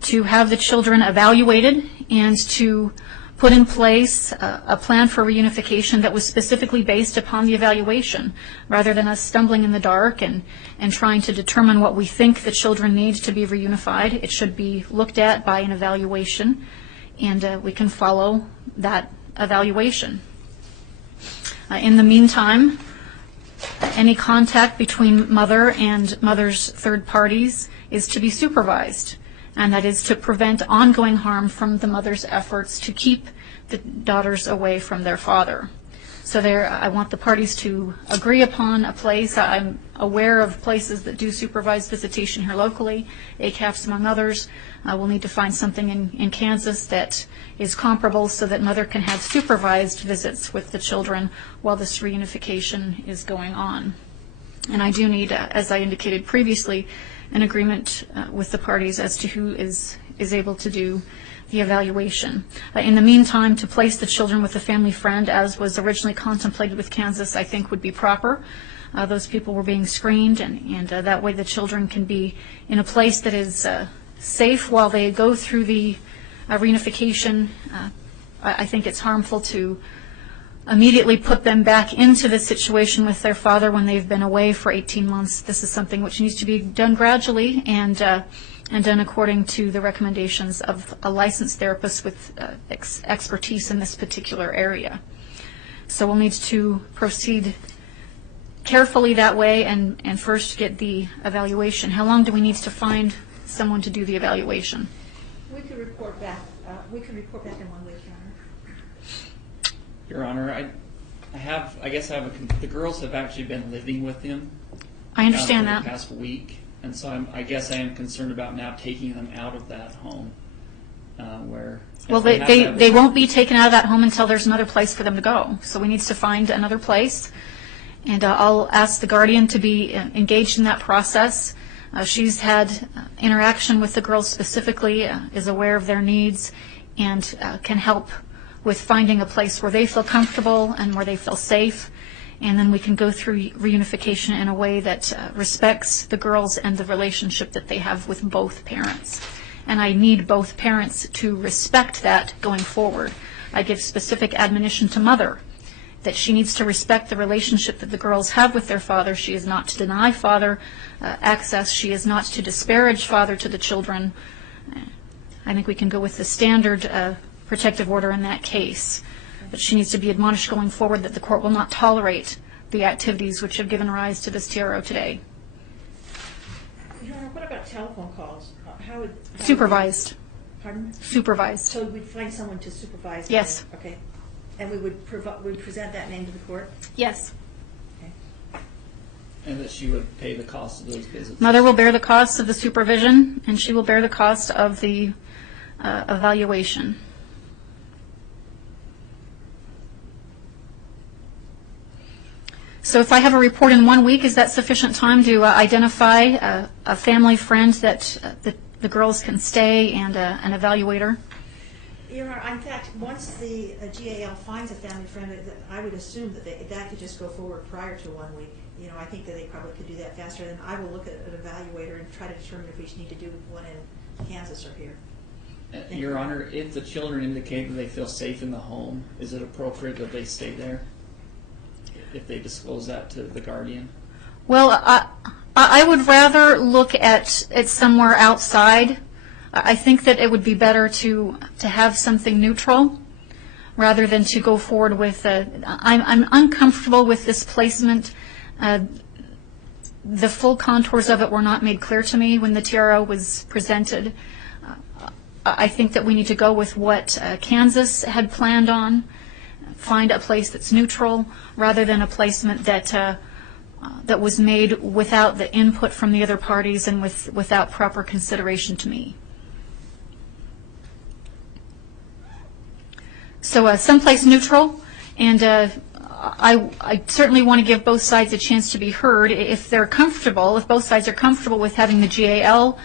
to have the children evaluated and to put in place a plan for reunification that was specifically based upon the evaluation, rather than us stumbling in the dark and trying to determine what we think the children need to be reunified. It should be looked at by an evaluation, and we can follow that evaluation. In the meantime, any contact between mother and mother's third parties is to be supervised, and that is to prevent ongoing harm from the mother's efforts to keep the daughters away from their father. So I want the parties to agree upon a place. I'm aware of places that do supervised visitation here locally, ACAFs among others. We'll need to find something in Kansas that is comparable so that mother can have supervised visits with the children while this reunification is going on. And I do need, as I indicated previously, an agreement with the parties as to who is able to do the evaluation. In the meantime, to place the children with a family friend, as was originally contemplated with Kansas, I think would be proper. Those people were being screened, and that way the children can be in a place that is safe while they go through the reunification. I think it's harmful to immediately put them back into the situation with their father when they've been away for 18 months. This is something which needs to be done gradually and done according to the recommendations of a licensed therapist with expertise in this particular area. So we'll need to proceed carefully that way and first get the evaluation. How long do we need to find someone to do the evaluation? We could report back. We could report back in 1 week, Your Honor. Your Honor, the girls have actually been living with him. I understand for that. the past week, and so I guess I am concerned about now taking them out of that home. Well, they won't be taken out of that home until there's another place for them to go. So we need to find another place, and I'll ask the guardian to be engaged in that process. She's had interaction with the girls specifically, is aware of their needs, and can help with finding a place where they feel comfortable and where they feel safe. And then we can go through reunification in a way that respects the girls and the relationship that they have with both parents. And I need both parents to respect that going forward. I give specific admonition to mother that she needs to respect the relationship that the girls have with their father. She is not to deny father access. She is not to disparage father to the children. I think we can go with the standard protective order in that case. But she needs to be admonished going forward that the court will not tolerate the activities which have given rise to this TRO today. Your Honor, what about telephone calls? Supervised. Pardon? Supervised. So we'd find someone to supervise? Yes. Okay. And we would present that name to the court? Yes. Okay. And that she would pay the cost of those visits. Mother will bear the cost of the supervision, and she will bear the cost of the evaluation. So if I have a report in 1 week, is that sufficient time to identify a family friend that the girls can stay and an evaluator? Your Honor, in fact, once the GAL finds a family friend, I would assume that that could just go forward prior to 1 week. You know, I think that they probably could do that faster. Then I will look at an evaluator and try to determine if we need to do one in Kansas or here. Your Honor, if the children indicate that they feel safe in the home, is it appropriate that they stay there? If they disclose that to the guardian? Well, I would rather look at somewhere outside. I think that it would be better to have something neutral rather than to go forward with I'm uncomfortable with this placement. The full contours of it were not made clear to me when the TRO was presented. I think that we need to go with what Kansas had planned on, find a place that's neutral rather than a placement that was made without the input from the other parties and without proper consideration to me. So someplace neutral, and I certainly want to give both sides a chance to be heard. If they're comfortable, if both sides are comfortable with having the GAL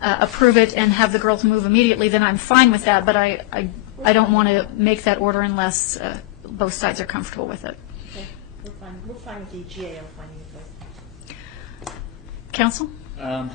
approve it and have the girls move immediately, then I'm fine with that, but I don't want to make that order unless both sides are comfortable with it. Okay, we're fine with the GAL finding a place. Counsel? I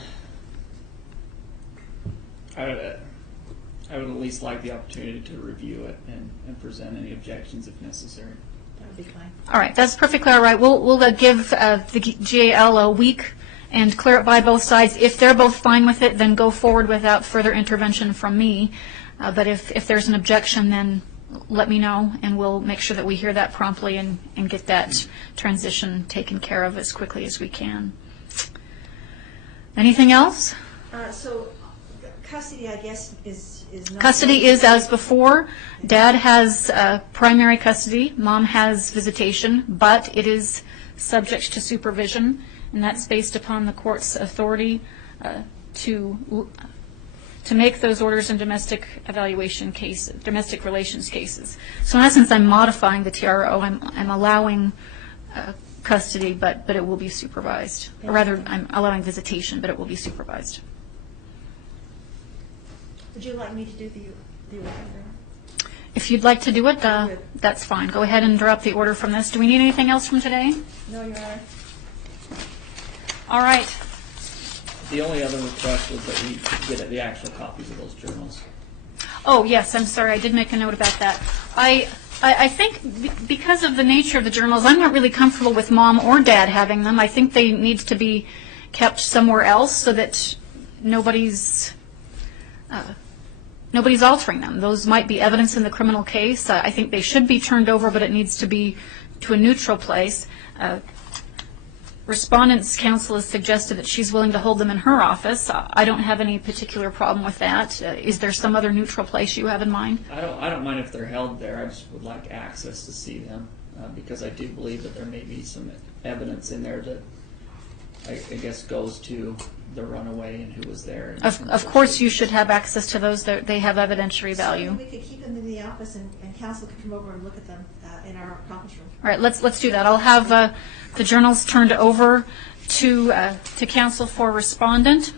would at least like the opportunity to review it and present any objections if necessary. That would be fine. All right, that's perfectly all right. We'll give the GAL a week and clear it by both sides. If they're both fine with it, then go forward without further intervention from me. But if there's an objection, then let me know, and we'll make sure that we hear that promptly and get that transition taken care of as quickly as we can. Anything else? So custody, I guess, is not... Custody is as before. Dad has primary custody. Mom has visitation, but it is subject to supervision, and that's based upon the court's authority to make those orders in domestic evaluation cases, domestic relations cases. So in essence, I'm modifying the TRO. I'm allowing custody, but it will be supervised. Or rather, I'm allowing visitation, but it will be supervised. Would you like me to do the order? If you'd like to do it, that's fine. Go ahead and drop the order from this. Do we need anything else from today? No, Your Honor. All right. The only other request was that we get the actual copies of those journals. Oh, yes, I'm sorry. I did make a note about that. I think because of the nature of the journals, I'm not really comfortable with Mom or Dad having them. I think they need to be kept somewhere else so that nobody's altering them. Those might be evidence in the criminal case. I think they should be turned over, but it needs to be to a neutral place. Respondent's counsel has suggested that she's willing to hold them in her office. I don't have any particular problem with that. Is there some other neutral place you have in mind? I don't mind if they're held there. I just would like access to see them because I do believe that there may be some evidence in there that I guess goes to the runaway and who was there. Of course you should have access to those. They have evidentiary value. So we could keep them in the office and counsel could come over and look at them in our conference room. All right, let's do that. I'll have the journals turned over to counsel for Respondent,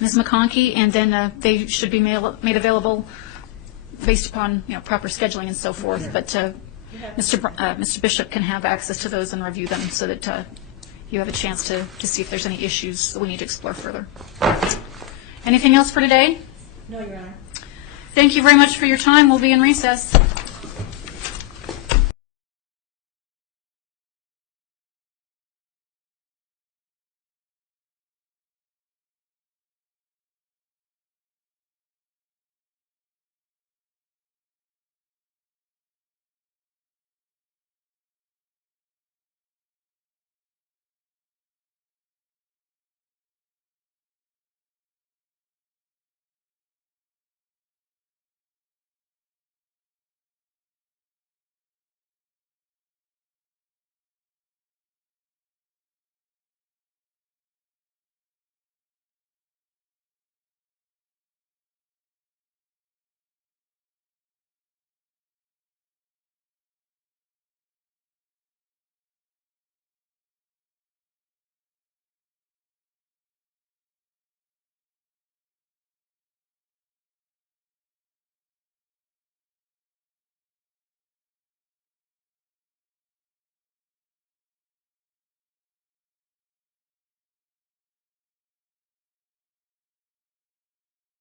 Ms. McConkey, and then they should be made available based upon proper scheduling and so forth. But Mr. Bishop can have access to those and review them so that you have a chance to see if there's any issues that we need to explore further. Anything else for today? No, Your Honor. Thank you very much for your time. We'll be in recess.